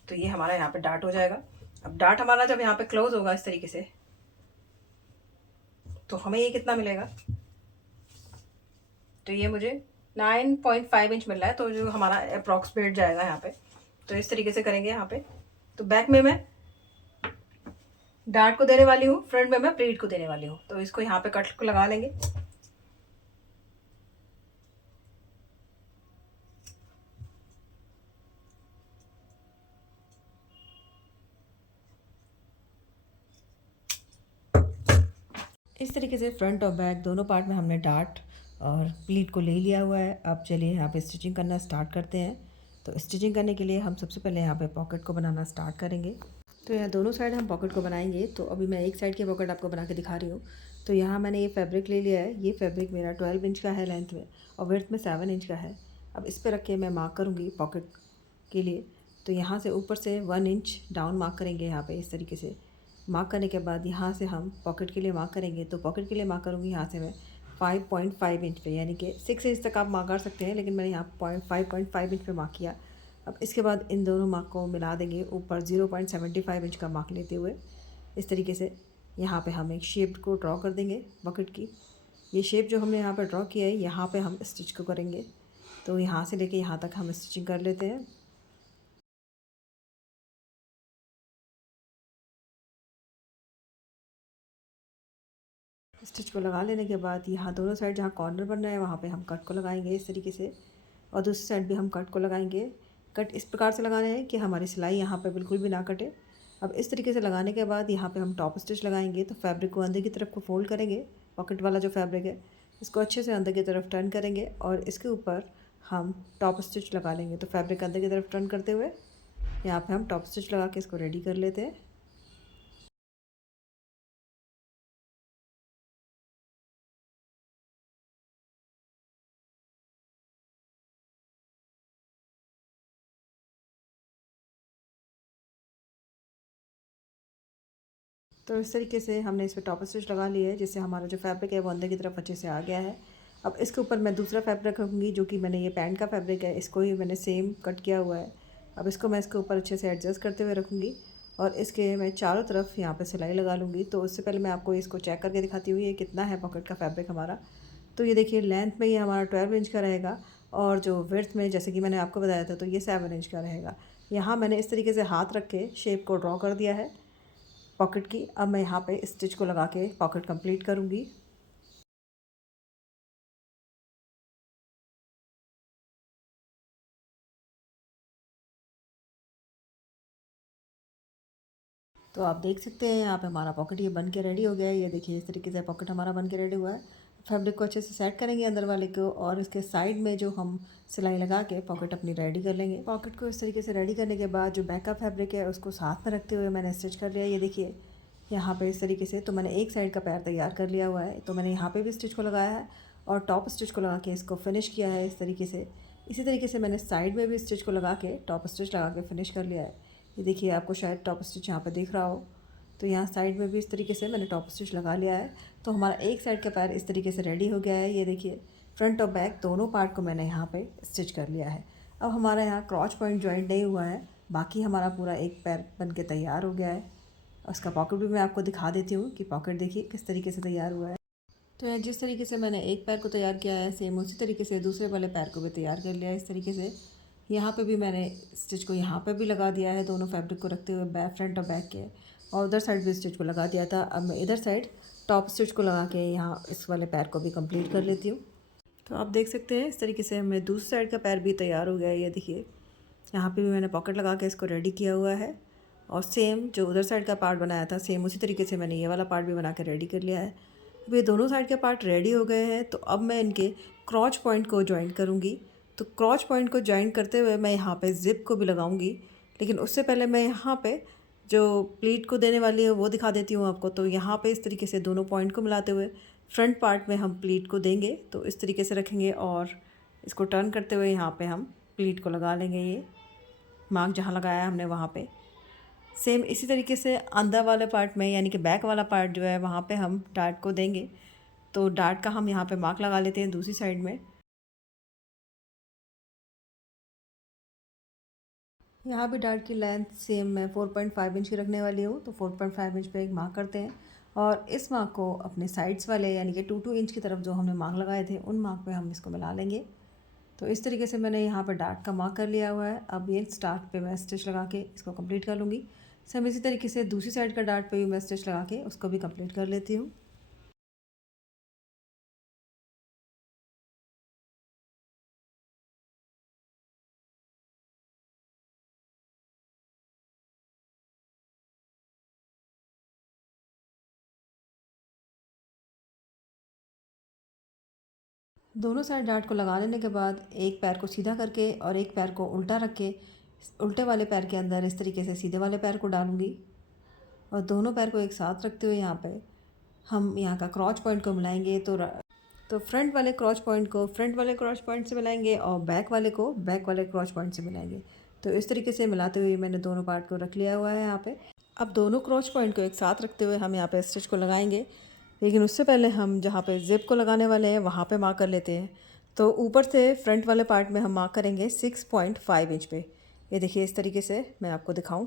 तो ये हमारा यहाँ पे डार्ट हो जाएगा। अब डार्ट हमारा जब यहाँ पे क्लोज होगा इस तरीके से, तो हमें ये कितना मिलेगा, तो ये मुझे 9.5 इंच मिल रहा है। तो जो हमारा अप्रॉक्सीमेट जाएगा यहाँ पे, तो इस तरीके से करेंगे यहाँ पे। तो बैक में मैं डार्ट को देने वाली हूँ, फ्रंट में मैं प्लीट को देने वाली हूँ। तो इसको यहाँ पे कट को लगा लेंगे। इस तरीके से फ्रंट और बैक दोनों पार्ट में हमने डार्ट और प्लीट को ले लिया हुआ है। अब चलिए यहाँ पे स्टिचिंग करना स्टार्ट करते हैं। तो स्टिचिंग करने के लिए हम सबसे पहले यहाँ पे पॉकेट को बनाना स्टार्ट करेंगे। तो यहाँ दोनों साइड हम पॉकेट को बनाएंगे। तो अभी मैं एक साइड की पॉकेट आपको बना के दिखा रही हूँ। तो यहाँ मैंने ये फैब्रिक ले लिया है। ये फैब्रिक मेरा 12 इंच का है लेंथ में, और विड्थ में 7 इंच का है। अब इस पर रख के मैं मार्क करूँगी पॉकेट के लिए। तो यहाँ से ऊपर से 1 इंच डाउन मार्क करेंगे यहाँ पे इस तरीके से। मार्क करने के बाद यहाँ से हम पॉकेट के लिए मार्क करेंगे। तो पॉकेट के लिए मार्क करूँगी यहाँ से मैं 5.5 इंच पे, यानी कि 6 इंच तक आप मार्क कर सकते हैं, लेकिन मैंने यहाँ 5.5 इंच पे मार्क किया। अब इसके बाद इन दोनों मार्क को मिला देंगे ऊपर 0.75 इंच का मार्क लेते हुए। इस तरीके से यहाँ पे हम एक शेप को ड्रॉ कर देंगे पॉकेट की। ये शेप जो हमने यहाँ पर ड्रॉ किया है, यहाँ पर हम स्टिच को करेंगे। तो यहाँ से लेके यहाँ तक हम स्टिचिंग कर लेते हैं। स्टिच को लगा लेने के बाद यहाँ दोनों साइड जहाँ कॉर्नर बन रहा है वहाँ पे हम कट को लगाएंगे इस तरीके से, और दूसरी साइड भी हम कट को लगाएंगे। कट इस प्रकार से लगाना है कि हमारी सिलाई यहाँ पे बिल्कुल भी ना कटे। अब इस तरीके से लगाने के बाद यहाँ पे हम टॉप स्टिच लगाएंगे। तो फैब्रिक को अंदर की तरफ को फोल्ड करेंगे, पॉकेट वाला जो फैब्रिक है इसको अच्छे से अंदर की तरफ टर्न करेंगे, और इसके ऊपर हम टॉप स्टिच लगा लेंगे। तो फैब्रिक अंदर की तरफ टर्न करते हुए यहाँ पर हम टॉप स्टिच लगा के इसको रेडी कर लेते हैं। तो इस तरीके से हमने इस पर टॉप स्टिच लगा लिया है, जिससे हमारा जो फैब्रिक है वो अंदर की तरफ अच्छे से आ गया है। अब इसके ऊपर मैं दूसरा फैब्रिक रखूँगी, जो कि मैंने ये पैंट का फैब्रिक है, इसको ही मैंने सेम कट किया हुआ है। अब इसको मैं इसके ऊपर अच्छे से एडजस्ट करते हुए रखूँगी, और इसके मैं चारों तरफ यहाँ पे सिलाई लगा लूँगी। तो उससे पहले मैं आपको इसको चेक करके दिखाती हूँ ये कितना है पॉकेट का फैब्रिक हमारा। तो ये देखिए लेंथ में ये हमारा 12 इंच का रहेगा, और जो विड्थ में जैसे कि मैंने आपको बताया था तो ये 7 इंच का रहेगा। यहाँ मैंने इस तरीके से हाथ रख के शेप को ड्रॉ कर दिया है पॉकेट की। अब मैं यहाँ पे स्टिच को लगा के पॉकेट कंप्लीट करूँगी। तो आप देख सकते हैं यहाँ पे हमारा पॉकेट ये बन के रेडी हो गया है। ये देखिए इस तरीके से पॉकेट हमारा बन के रेडी हुआ है। फैब्रिक को अच्छे से सेट करेंगे अंदर वाले को, और इसके साइड में जो हम सिलाई लगा के पॉकेट अपनी रेडी कर लेंगे। पॉकेट को इस तरीके से रेडी करने के बाद जो बैक का फैब्रिक है उसको साथ में रखते हुए मैंने स्टिच कर लिया। ये देखिए यहाँ पे इस तरीके से। तो मैंने एक साइड का पैर तैयार कर लिया हुआ है। तो मैंने यहाँ पे भी स्टिच को लगाया है, और टॉप स्टिच को लगा के इसको फिनिश किया है इस तरीके से। इसी तरीके से मैंने साइड में भी स्टिच को लगा के टॉप स्टिच लगा के फिनिश कर लिया है। ये देखिए आपको शायद टॉप स्टिच यहाँ पे दिख रहा हो। तो यहाँ साइड में भी इस तरीके से मैंने टॉप स्टिच लगा लिया है। तो हमारा एक साइड का पैर इस तरीके से रेडी हो गया है। ये देखिए फ्रंट और बैक दोनों पार्ट को मैंने यहाँ पे स्टिच कर लिया है। अब हमारा यहाँ क्रॉच पॉइंट जॉइंट नहीं हुआ है, बाकी हमारा पूरा एक पैर बन के तैयार हो गया है। उसका पॉकेट भी मैं आपको दिखा देती हूँ कि पॉकेट देखिए किस तरीके से तैयार हुआ है। तो यहाँ जिस तरीके से मैंने एक पैर को तैयार किया है, सेम उसी तरीके से दूसरे वाले पैर को भी तैयार कर लिया है इस तरीके से। यहाँ पे भी मैंने स्टिच को यहाँ पे भी लगा दिया है, दोनों फैब्रिक को रखते हुए बैक, फ्रंट और बैक के, और उधर साइड भी स्टिच को लगा दिया था। अब मैं इधर साइड टॉप स्टिच को लगा के यहाँ इस वाले पैर को भी कंप्लीट कर लेती हूँ। तो आप देख सकते हैं इस तरीके से हमें दूसरी साइड का पैर भी तैयार हो गया है। ये देखिए यहाँ पे भी मैंने पॉकेट लगा के इसको रेडी किया हुआ है, और सेम जो उधर साइड का पार्ट बनाया था सेम उसी तरीके से मैंने ये वाला पार्ट भी बना के रेडी कर लिया है। अब ये दोनों साइड के पार्ट रेडी हो गए हैं, तो अब मैं इनके क्रॉच पॉइंट को जॉइन करूँगी। तो क्रॉच पॉइंट को जॉइन करते हुए मैं यहाँ पे ज़िप को भी लगाऊंगी, लेकिन उससे पहले मैं यहाँ पे जो प्लीट को देने वाली है वो दिखा देती हूँ आपको। तो यहाँ पे इस तरीके से दोनों पॉइंट को मिलाते हुए फ्रंट पार्ट में हम प्लीट को देंगे, तो इस तरीके से रखेंगे और इसको टर्न करते हुए यहाँ पे हम प्लीट को लगा लेंगे। ये मार्क जहाँ लगाया हमने वहाँ पे सेम इसी तरीके से अंदर वाले पार्ट में यानी कि बैक वाला पार्ट जो है वहाँ पे हम डार्ट को देंगे। तो डार्ट का हम यहाँ पे मार्क लगा लेते हैं दूसरी साइड में। यहाँ भी डार्ट की लेंथ सेम मैं 4.5 इंच की रखने वाली हूँ, तो 4.5 इंच पे एक मार्क करते हैं और इस मार्क को अपने साइड्स वाले यानी कि 2 इंच की तरफ जो हमने मार्क लगाए थे उन मार्क पे हम इसको मिला लेंगे। तो इस तरीके से मैंने यहाँ पर डार्ट का मार्क कर लिया हुआ है। अब ये स्टार्ट पे मैं स्टिच लगा के इसको कंप्लीट कर लूँगी। सेम इसी तरीके से दूसरी साइड का डार्ट पे भी मैं स्टिच लगा के उसको भी कंप्लीट कर लेती हूँ। दोनों साइड डार्ट को लगा लेने के बाद एक पैर को सीधा करके और एक पैर को उल्टा रख के उल्टे वाले पैर के अंदर इस तरीके से सीधे वाले पैर को डालूँगी, और दोनों पैर को एक साथ रखते हुए यहाँ पे हम यहाँ का क्रॉच पॉइंट को मिलाएंगे। तो फ्रंट वाले क्रॉच पॉइंट को फ्रंट वाले क्रॉच पॉइंट से मिलाएंगे और बैक वाले को बैक वाले क्रॉच पॉइंट से मिलाएंगे। तो इस तरीके से मिलाते हुए मैंने दोनों पार्ट को रख लिया हुआ है यहाँ पे। अब दोनों क्रॉच पॉइंट को एक साथ रखते हुए हम यहाँ पे स्टिच को लगाएंगे, लेकिन उससे पहले हम जहाँ पे ज़िप को लगाने वाले हैं वहाँ पे मार्क कर लेते हैं। तो ऊपर से फ्रंट वाले पार्ट में हम मार्क करेंगे 6.5 इंच पे। ये देखिए इस तरीके से मैं आपको दिखाऊं,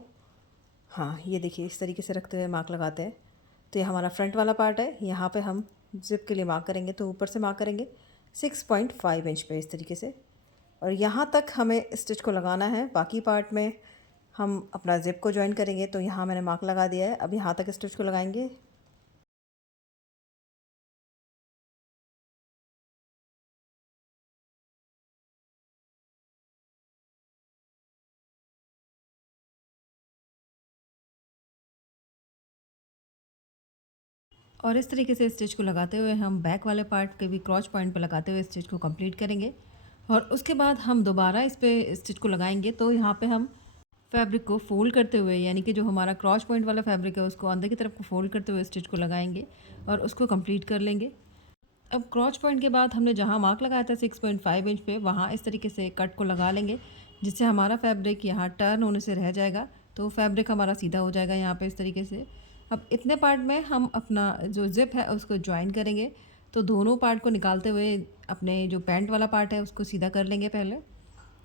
हाँ ये देखिए इस तरीके से रखते हुए मार्क लगाते हैं। तो ये हमारा फ्रंट वाला पार्ट है, यहाँ पे हम ज़िप के लिए मार्क करेंगे, तो ऊपर से मार्क करेंगे 6.5 इंच पे इस तरीके से, और यहाँ तक हमें स्टिच को लगाना है। बाकी पार्ट में हम अपना ज़िप को ज्वाइन करेंगे। तो यहाँ मैंने मार्क लगा दिया है, अब यहाँ तक स्टिच को लगाएंगे। और इस तरीके से स्टिच को लगाते हुए हम बैक वाले पार्ट के भी क्रॉच पॉइंट पर लगाते हुए स्टिच को कंप्लीट करेंगे, और उसके बाद हम दोबारा इस पे स्टिच को लगाएंगे। तो यहाँ पे हम फैब्रिक को फ़ोल्ड करते हुए यानी कि जो हमारा क्रॉच पॉइंट वाला फैब्रिक है उसको अंदर की तरफ को फ़ोल्ड करते हुए स्टिच को लगाएंगे और उसको कंप्लीट कर लेंगे। अब क्रॉच पॉइंट के बाद हमने जहाँ मार्क लगाया था 6.5 इंच पे वहाँ इस तरीके से कट को लगा लेंगे, जिससे हमारा फैब्रिक यहाँ टर्न होने से रह जाएगा, तो फैब्रिक हमारा सीधा हो जाएगा यहाँ पे इस तरीके से। अब इतने पार्ट में हम अपना जो ज़िप है उसको ज्वाइन करेंगे। तो दोनों पार्ट को निकालते हुए अपने जो पैंट वाला पार्ट है उसको सीधा कर लेंगे पहले।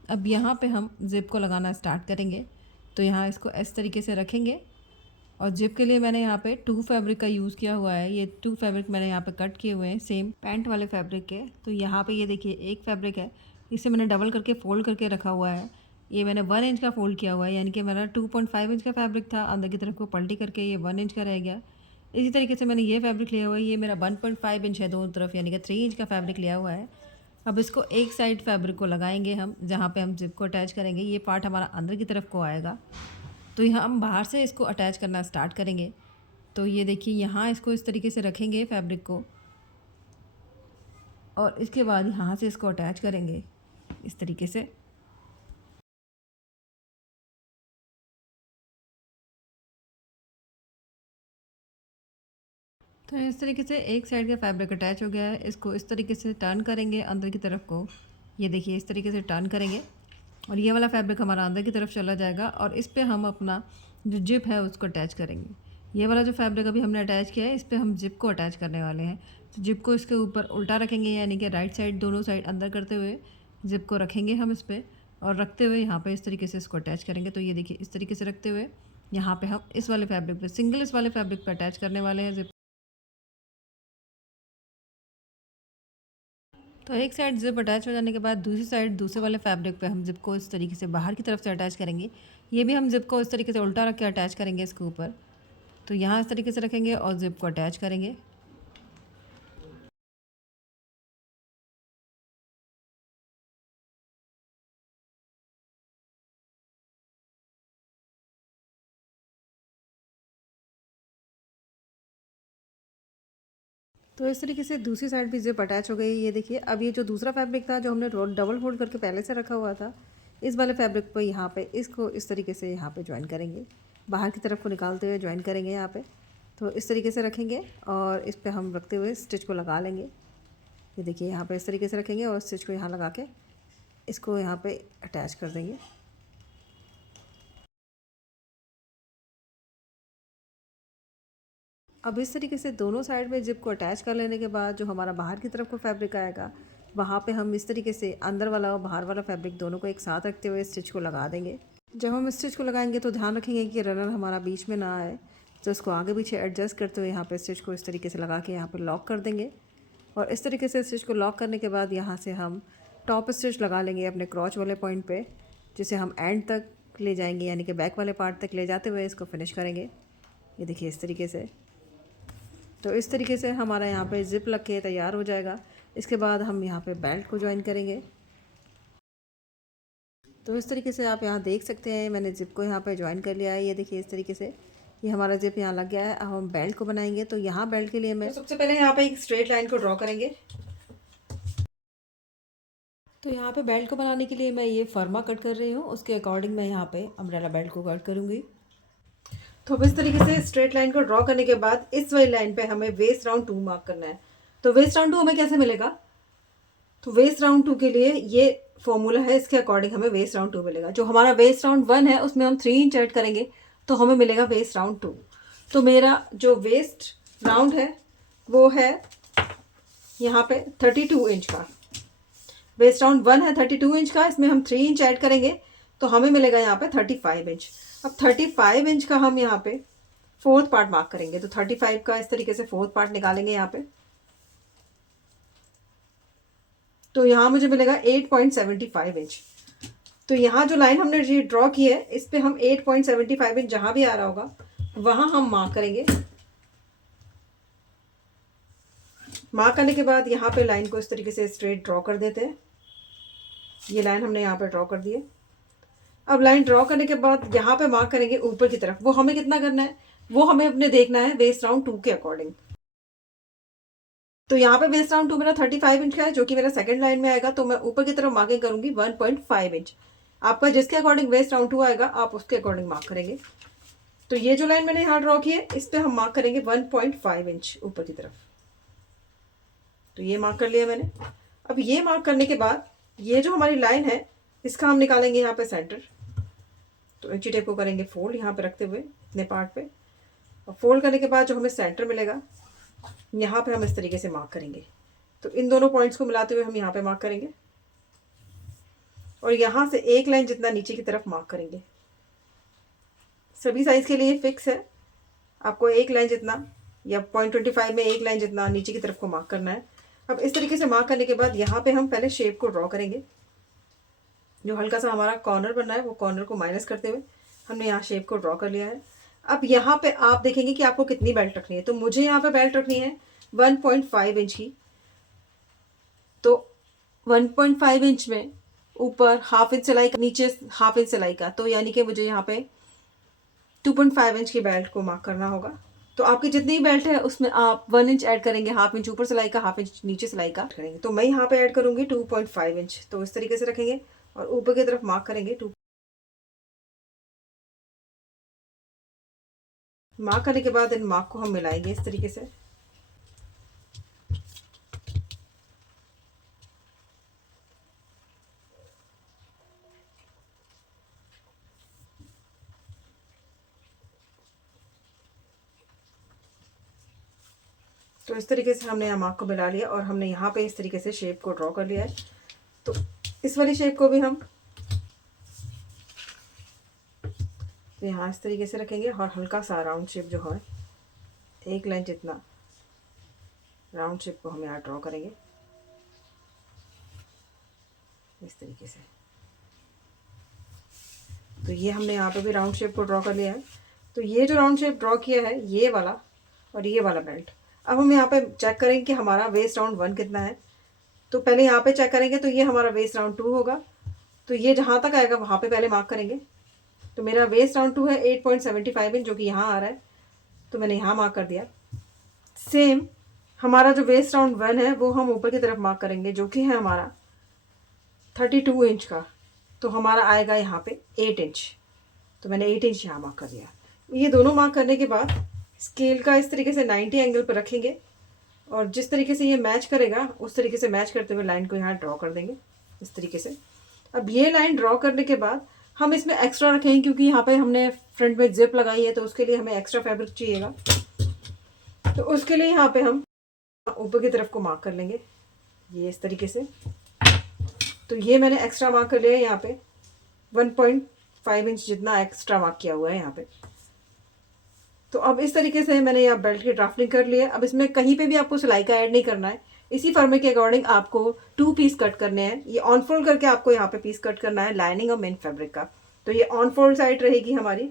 अब यहाँ पे हम ज़िप को लगाना स्टार्ट करेंगे। तो यहाँ इसको इस तरीके से रखेंगे, और जिप के लिए मैंने यहाँ पे 2 फैब्रिक का यूज़ किया हुआ है। ये 2 फैब्रिक मैंने यहाँ पे कट किए हुए हैं सेम पैंट वाले फैब्रिक के। तो यहाँ पे ये देखिए एक फैब्रिक है, इसे मैंने डबल करके फ़ोल्ड करके रखा हुआ है। ये मैंने 1 इंच का फ़ोल्ड किया हुआ है, यानी कि मेरा 2.5 इंच का फैब्रिक था, अंदर की तरफ को पलटी करके ये 1 इंच का रह गया। इसी तरीके से मैंने ये फैब्रिक लिया हुआ है, ये मेरा 1.5 इंच है दोनों तरफ, यानी कि 3 इंच का फैब्रिक लिया हुआ है। अब इसको एक साइड फैब्रिक को लगाएंगे हम, जहाँ पे हम जिप को अटैच करेंगे। ये पार्ट हमारा अंदर की तरफ को आएगा, तो यहाँ हम बाहर से इसको अटैच करना स्टार्ट करेंगे। तो ये देखिए यहाँ इसको इस तरीके से रखेंगे फैब्रिक को, और इसके बाद यहाँ से इसको अटैच करेंगे इस तरीके से। तो इस तरीके से एक साइड का फैब्रिक अटैच हो गया है, इसको इस तरीके से टर्न करेंगे अंदर की तरफ को। ये देखिए इस तरीके से टर्न करेंगे और ये वाला फैब्रिक हमारा अंदर की तरफ चला जाएगा, और इस पर हम अपना जो जिप है उसको अटैच करेंगे। ये वाला जो फैब्रिक अभी हमने अटैच किया है इस पर हम जिप को अटैच करने वाले हैं। तो जिप को इसके ऊपर उल्टा रखेंगे, यानी कि राइट साइड दोनों साइड अंदर करते हुए जिप को रखेंगे हम इस पर, और रखते हुए यहाँ पे इस तरीके से इसको अटैच करेंगे। तो ये देखिए इस तरीके से रखते हुए यहाँ पे हम इस वाले फैब्रिक पे सिंगल इस वाले फैब्रिक पे अटैच करने वाले हैं जिप। तो एक साइड ज़िप अटैच हो जाने के बाद दूसरी साइड दूसरे वाले फैब्रिक पे हम ज़िप को इस तरीके से बाहर की तरफ से अटैच करेंगे। ये भी हम ज़िप को इस तरीके से उल्टा रख के अटैच करेंगे इसके ऊपर। तो यहाँ इस तरीके से रखेंगे और ज़िप को अटैच करेंगे। तो इस तरीके से दूसरी साइड भी ज़िप अटैच हो गई। ये देखिए, अब ये जो दूसरा फैब्रिक था जो हमने रोल डबल फोल्ड करके पहले से रखा हुआ था, इस वाले फैब्रिक पर यहाँ पे इसको इस तरीके से यहाँ पे ज्वाइन करेंगे। बाहर की तरफ को निकालते हुए ज्वाइन करेंगे यहाँ पे। तो इस तरीके से रखेंगे और इस पर हम रखते हुए स्टिच को लगा लेंगे। ये देखिए, यहाँ पे इस तरीके से रखेंगे और स्टिच को यहाँ लगा के इसको यहाँ पे अटैच कर देंगे। अब इस तरीके से दोनों साइड में ज़िप को अटैच कर लेने के बाद जो हमारा बाहर की तरफ को फैब्रिक आएगा, वहाँ पे हम इस तरीके से अंदर वाला और बाहर वाला फैब्रिक दोनों को एक साथ रखते हुए स्टिच को लगा देंगे। जब हम स्टिच को लगाएंगे तो ध्यान रखेंगे कि रनर हमारा बीच में ना आए, तो इसको आगे पीछे एडजस्ट करते हुए यहाँ पे स्टिच को इस तरीके से लगा के यहाँ पे लॉक कर देंगे। और इस तरीके से स्टिच को लॉक करने के बाद यहाँ से हम टॉप स्टिच लगा लेंगे अपने क्रॉच वाले पॉइंट पे, जिसे हम एंड तक ले जाएंगे, यानी कि बैक वाले पार्ट तक ले जाते हुए इसको फिनिश करेंगे। ये देखिए इस तरीके से। तो इस तरीके से हमारा यहाँ पे ज़िप लग के तैयार हो जाएगा। इसके बाद हम यहाँ पे बेल्ट को ज्वाइन करेंगे। तो इस तरीके से आप यहाँ देख सकते हैं, मैंने ज़िप को यहाँ पे ज्वाइन कर लिया है। ये देखिए इस तरीके से ये हमारा ज़िप यहाँ लग गया है। अब हम बेल्ट को बनाएंगे। तो यहाँ बेल्ट के लिए मैं सबसे पहले यहाँ पे एक स्ट्रेट लाइन को ड्रॉ करेंगे। तो यहाँ पे बेल्ट को बनाने के लिए मैं ये फर्मा कट कर रही हूँ, उसके अकॉर्डिंग मैं यहाँ पे अम्ब्रेला बेल्ट को कट करूँगी। तो अब इस तरीके से स्ट्रेट लाइन को ड्रॉ करने के बाद इस वाली लाइन पे हमें वेस्ट राउंड 2 मार्क करना है। तो वेस्ट राउंड 2 हमें कैसे मिलेगा? तो वेस्ट राउंड 2 के लिए ये फॉर्मूला है, इसके अकॉर्डिंग हमें वेस्ट राउंड 2 मिलेगा। जो हमारा वेस्ट राउंड 1 है उसमें हम 3 इंच ऐड करेंगे तो हमें मिलेगा वेस्ट राउंड 2। तो मेरा जो वेस्ट राउंड है वो है यहाँ पे 32 इंच का। वेस्ट राउंड 1 है 32 इंच का, इसमें हम 3 इंच ऐड करेंगे तो हमें मिलेगा यहाँ पे 35 इंच। अब 35 इंच का हम यहाँ पे फोर्थ पार्ट मार्क करेंगे। तो 35 का इस तरीके से फोर्थ पार्ट निकालेंगे यहाँ पे। तो यहाँ मुझे मिलेगा 8.75 इंच। तो यहाँ जो लाइन हमने जी ड्रॉ की है इस पे हम 8.75 इंच जहाँ भी आ रहा होगा वहाँ हम मार्क करेंगे। मार्क करने के बाद यहाँ पे लाइन को इस तरीके से स्ट्रेट ड्रॉ कर देते हैं। ये लाइन हमने यहाँ पे ड्रॉ कर दी है। अब लाइन ड्रॉ करने के बाद यहाँ पे मार्क करेंगे ऊपर की तरफ। वो हमें कितना करना है, वो हमें अपने देखना है वेस्ट राउंड 2 के अकॉर्डिंग। तो यहाँ पे वेस्ट राउंड 2 मेरा 35 इंच का है, जो कि मेरा सेकंड लाइन में आएगा। तो मैं ऊपर की तरफ मार्किंग करूंगी 1.5 इंच। आपका जिसके अकॉर्डिंग वेस्ट राउंड 2 आएगा आप उसके अकॉर्डिंग मार्क करेंगे। तो ये जो लाइन मैंने यहाँ ड्रॉ की है इस पे हम मार्क करेंगे 1.5 इंच ऊपर की तरफ। तो ये मार्क कर लिया मैंने। अब ये मार्क करने के बाद ये जो हमारी लाइन है इसका हम निकालेंगे यहाँ पे सेंटर। तो इंची टेप को करेंगे फोल्ड यहाँ पे रखते हुए इतने पार्ट पे, और फोल्ड करने के बाद जो हमें सेंटर मिलेगा यहाँ पे हम इस तरीके से मार्क करेंगे। तो इन दोनों पॉइंट्स को मिलाते हुए हम यहाँ पे मार्क करेंगे और यहाँ से एक लाइन जितना नीचे की तरफ मार्क करेंगे। सभी साइज के लिए फिक्स है, आपको एक लाइन जितना या 0.25 में एक लाइन जितना नीचे की तरफ को मार्क करना है। अब इस तरीके से मार्क करने के बाद यहाँ पे हम पहले शेप को ड्रॉ करेंगे। जो हल्का सा हमारा कॉर्नर बनना है वो कॉर्नर को माइनस करते हुए हमने यहाँ शेप को ड्रॉ कर लिया है। अब यहाँ पे आप देखेंगे कि आपको कितनी बेल्ट रखनी है। तो मुझे यहाँ पे बेल्ट रखनी है 1.5 इंच की। तो 1.5 इंच में ऊपर हाफ इंच सिलाई का, नीचे हाफ इंच सिलाई का, तो यानी कि मुझे यहाँ पे 2.5 इंच की बेल्ट को मार्क करना होगा। तो आपकी जितनी बेल्ट है उसमें आप 1 इंच ऐड करेंगे, हाफ इंच ऊपर सिलाई का, हाफ इंच नीचे सिलाई का करेंगे। तो मैं यहाँ पे ऐड करूंगी 2.5 इंच। तो इस तरीके से रखेंगे और ऊपर की तरफ मार्क करेंगे 2। मार्क करने के बाद इन मार्क को हम मिलाएंगे इस तरीके से। तो इस तरीके से हमने यहाँ मार्क को मिला लिया और हमने यहाँ पे इस तरीके से शेप को ड्रॉ कर लिया है। तो इस वाली शेप को भी हम यहाँ इस तरीके से रखेंगे और हल्का सा राउंड शेप जो है एक लाइन जितना राउंड शेप को हम यहाँ ड्रॉ करेंगे। इस तरीके से। तो ये हमने यहाँ पे भी राउंड शेप को ड्रॉ कर लिया है। तो ये जो राउंड शेप ड्रॉ किया है, ये वाला और ये वाला बेल्ट, अब हम यहाँ पे चेक करेंगे कि हमारा वेस्ट राउंड 1 कितना है। तो पहले यहाँ पे चेक करेंगे, तो ये हमारा वेस्ट राउंड 2 होगा। तो ये जहाँ तक आएगा वहाँ पे पहले मार्क करेंगे। तो मेरा वेस्ट राउंड 2 है 8.75 इंच, जो कि यहाँ आ रहा है, तो मैंने यहाँ मार्क कर दिया। सेम हमारा जो वेस्ट राउंड 1 है वो हम ऊपर की तरफ मार्क करेंगे, जो कि है हमारा 32 इंच का। तो हमारा आएगा यहाँ पे 8 इंच। तो मैंने 8 इंच यहाँ मार्क कर दिया। ये दोनों मार्क करने के बाद स्केल का इस तरीके से 90 एंगल पर रखेंगे और जिस तरीके से ये मैच करेगा उस तरीके से मैच करते हुए लाइन को यहाँ ड्रॉ कर देंगे इस तरीके से। अब ये लाइन ड्रॉ करने के बाद हम इसमें एक्स्ट्रा रखेंगे, क्योंकि यहाँ पे हमने फ्रंट में जिप लगाई है, तो उसके लिए हमें एक्स्ट्रा फैब्रिक चाहिएगा। तो उसके लिए यहाँ पे हम ऊपर की तरफ को मार्क कर लेंगे ये इस तरीके से। तो ये मैंने एक्स्ट्रा मार्क कर लिया है, यहाँ पे 1.5 इंच जितना एक्स्ट्रा मार्क किया हुआ है यहाँ पे। तो अब इस तरीके से मैंने यहाँ बेल्ट की ड्राफ्टिंग कर ली है। अब इसमें कहीं पे भी आपको सिलाई का ऐड नहीं करना है। इसी फॉर्मेट के अकॉर्डिंग आपको 2 पीस कट करने हैं। ये ऑन फोल्ड करके आपको यहाँ पे पीस कट करना है लाइनिंग और मेन फैब्रिक का। तो ये ऑन फोल्ड साइड रहेगी हमारी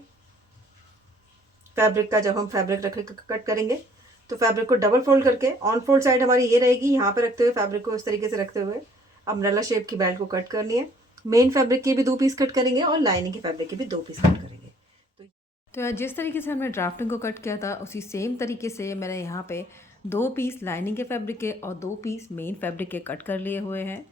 फैब्रिक का। जब हम फैब्रिक रख कट करेंगे तो फैब्रिक को डबल फोल्ड करके ऑन फोल्ड साइड हमारी ये रहेगी। यहाँ पे रखते हुए फैब्रिक को इस तरीके से रखते हुए अम्ब्रेला शेप की बेल्ट को कट करनी है। मेन फैब्रिक के भी 2 पीस कट करेंगे और लाइनिंग के फैब्रिक के भी 2 पीस कट करेंगे। तो यार जिस तरीके से हमने ड्राफ्टिंग को कट किया था उसी सेम तरीके से मैंने यहाँ पे 2 पीस लाइनिंग के फैब्रिक के और 2 पीस मेन फैब्रिक के कट कर लिए हुए हैं।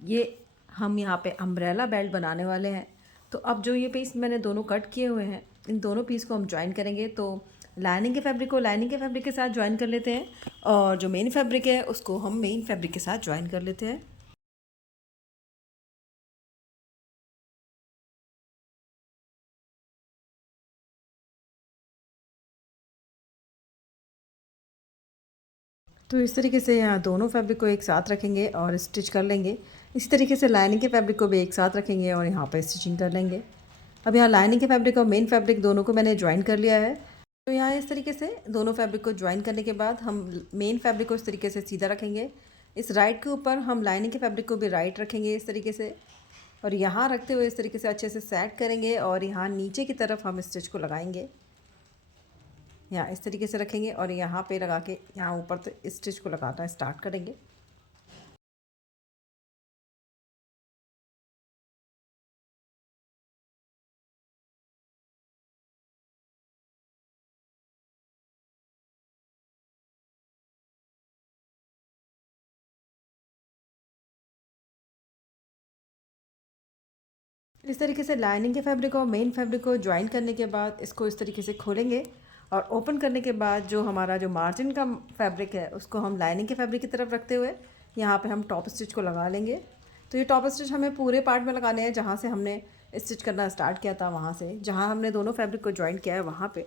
ये हम यहाँ पे अम्ब्रेला बेल्ट बनाने वाले हैं। तो अब जो ये पीस मैंने दोनों कट किए हुए हैं, इन दोनों पीस को हम ज्वाइन करेंगे। तो लाइनिंग के फैब्रिक को लाइनिंग के फैब्रिक के साथ ज्वाइन कर लेते हैं और जो मेन फैब्रिक है उसको हम मेन फैब्रिक के साथ ज्वाइन कर लेते हैं। तो इस तरीके से यहाँ दोनों फैब्रिक को एक साथ रखेंगे और स्टिच कर लेंगे। इसी तरीके से लाइनिंग के फैब्रिक को भी एक साथ रखेंगे और यहाँ पर स्टिचिंग कर लेंगे। अब यहाँ लाइनिंग के फैब्रिक और मेन फैब्रिक दोनों को मैंने ज्वाइन कर लिया है। तो यहाँ इस तरीके से दोनों फैब्रिक को ज्वाइन करने के बाद हम मेन फैब्रिक को इस तरीके से सीधा रखेंगे। इस राइट के ऊपर हम लाइनिंग के फैब्रिक को भी राइट रखेंगे इस तरीके से, और यहाँ रखते हुए इस तरीके से अच्छे से सेट करेंगे और यहाँ नीचे की तरफ हम स्टिच को लगाएंगे। यहाँ इस तरीके से रखेंगे और यहाँ पे लगा के यहाँ ऊपर तो स्टिच को लगाना स्टार्ट करेंगे। इस तरीके से लाइनिंग के फैब्रिक और मेन फैब्रिक को ज्वाइन करने के बाद इसको इस तरीके से खोलेंगे और ओपन करने के बाद जो हमारा जो मार्जिन का फैब्रिक है उसको हम लाइनिंग के फैब्रिक की तरफ रखते हुए यहाँ पे हम टॉप स्टिच को लगा लेंगे। तो ये टॉप स्टिच हमें पूरे पार्ट में लगाने हैं, जहाँ से हमने स्टिच करना स्टार्ट किया था वहाँ से, जहाँ हमने दोनों फैब्रिक को ज्वाइन किया है वहाँ पे।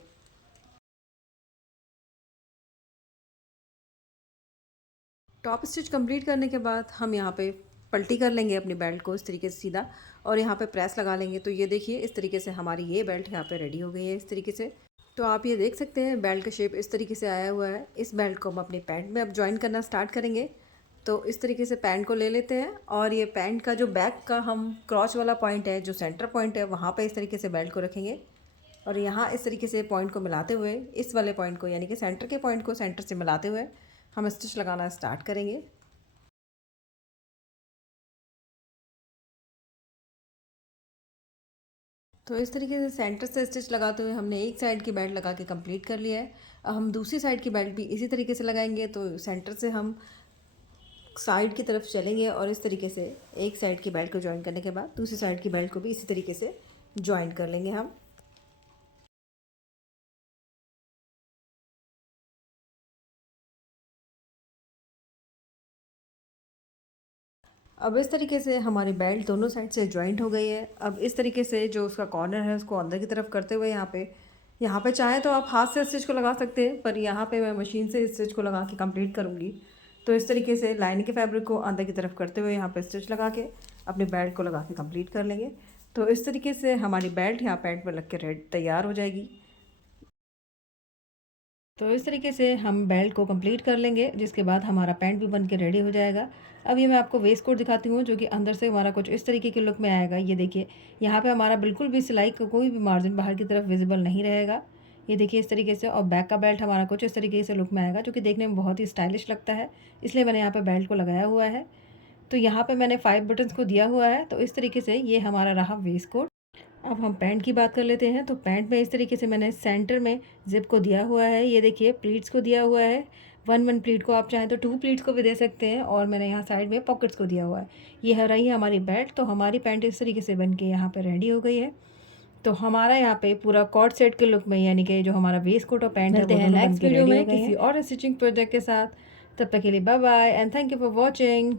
टॉप स्टिच कंप्लीट करने के बाद हम यहाँ पे पलटी कर लेंगे अपनी बेल्ट को इस तरीके से सीधा और यहाँ पे प्रेस लगा लेंगे। तो ये देखिए इस तरीके से हमारी ये बेल्ट यहाँ पे रेडी हो गई है इस तरीके से। तो आप ये देख सकते हैं बेल्ट का शेप इस तरीके से आया हुआ है। इस बेल्ट को हम अपनी पैंट में अब ज्वाइन करना स्टार्ट करेंगे। तो इस तरीके से पैंट को ले लेते हैं और ये पैंट का जो बैक का हम क्रॉच वाला पॉइंट है, जो सेंटर पॉइंट है, वहाँ पर इस तरीके से बेल्ट को रखेंगे और यहाँ इस तरीके से पॉइंट को मिलाते हुए इस वाले पॉइंट को यानी कि सेंटर के पॉइंट को सेंटर से मिलाते हुए हम स्टिच लगाना स्टार्ट करेंगे। तो इस तरीके से सेंटर से स्टिच लगाते हुए हमने एक साइड की बेल्ट लगा के कंप्लीट कर लिया है। अब हम दूसरी साइड की बेल्ट भी इसी तरीके से लगाएंगे। तो सेंटर से हम साइड की तरफ चलेंगे और इस तरीके से एक साइड की बेल्ट को ज्वाइन करने के बाद दूसरी साइड की बेल्ट को भी इसी तरीके से ज्वाइन कर लेंगे हम। अब इस तरीके से हमारी बेल्ट दोनों साइड से जॉइंट हो गई है। अब इस तरीके से जो उसका कॉर्नर है उसको अंदर की तरफ करते हुए यहाँ पे चाहे तो आप हाथ से स्टिच को लगा सकते हैं, पर यहाँ पे मैं मशीन से स्टिच को लगा के कंप्लीट करूँगी। तो इस तरीके से लाइनिंग के फैब्रिक को अंदर की तरफ करते हुए यहाँ पे स्टिच लगा के अपनी बेल्ट को लगा के कंप्लीट कर लेंगे। तो इस तरीके से हमारी बेल्ट यहाँ पैंट में लग के रेडी तैयार हो जाएगी। तो इस तरीके से हम बेल्ट को कंप्लीट कर लेंगे, जिसके बाद हमारा पैंट भी बन के रेडी हो जाएगा। अब ये मैं आपको वेस्ट कोट दिखाती हूँ, जो कि अंदर से हमारा कुछ इस तरीके के लुक में आएगा। ये देखिए, यहाँ पे हमारा बिल्कुल भी सिलाई का कोई भी मार्जिन बाहर की तरफ विजिबल नहीं रहेगा। ये देखिए इस तरीके से, और बैक का बेल्ट हमारा कुछ इस तरीके से लुक में आएगा, जो कि देखने में बहुत ही स्टाइलिश लगता है, इसलिए मैंने यहाँ पे बेल्ट को लगाया हुआ है। तो यहाँ पे मैंने 5 बटन्स को दिया हुआ है। तो इस तरीके से ये हमारा रहा वेस्ट कोट। अब हम पैंट की बात कर लेते हैं। तो पैंट में इस तरीके से मैंने सेंटर में ज़िप को दिया हुआ है। ये देखिए प्लीट्स को दिया हुआ है। 1 प्लीट को आप चाहें तो 2 प्लीट्स को भी दे सकते हैं, और मैंने यहाँ साइड में पॉकेट्स को दिया हुआ है। ये है रही हमारी बेल्ट। तो हमारी पैंट इस तरीके से बन के यहाँ पे रेडी हो गई है। तो हमारा यहाँ पे पूरा कॉट सेट के लुक में, यानी कि जो हमारा वेस्ट कोट और पैंट है, वो दोनों बन के रेडी हो गए हैं किसी और स्टिचिंग प्रोजेक्ट के साथ। तब तक के लिए bye bye and thank you for watching.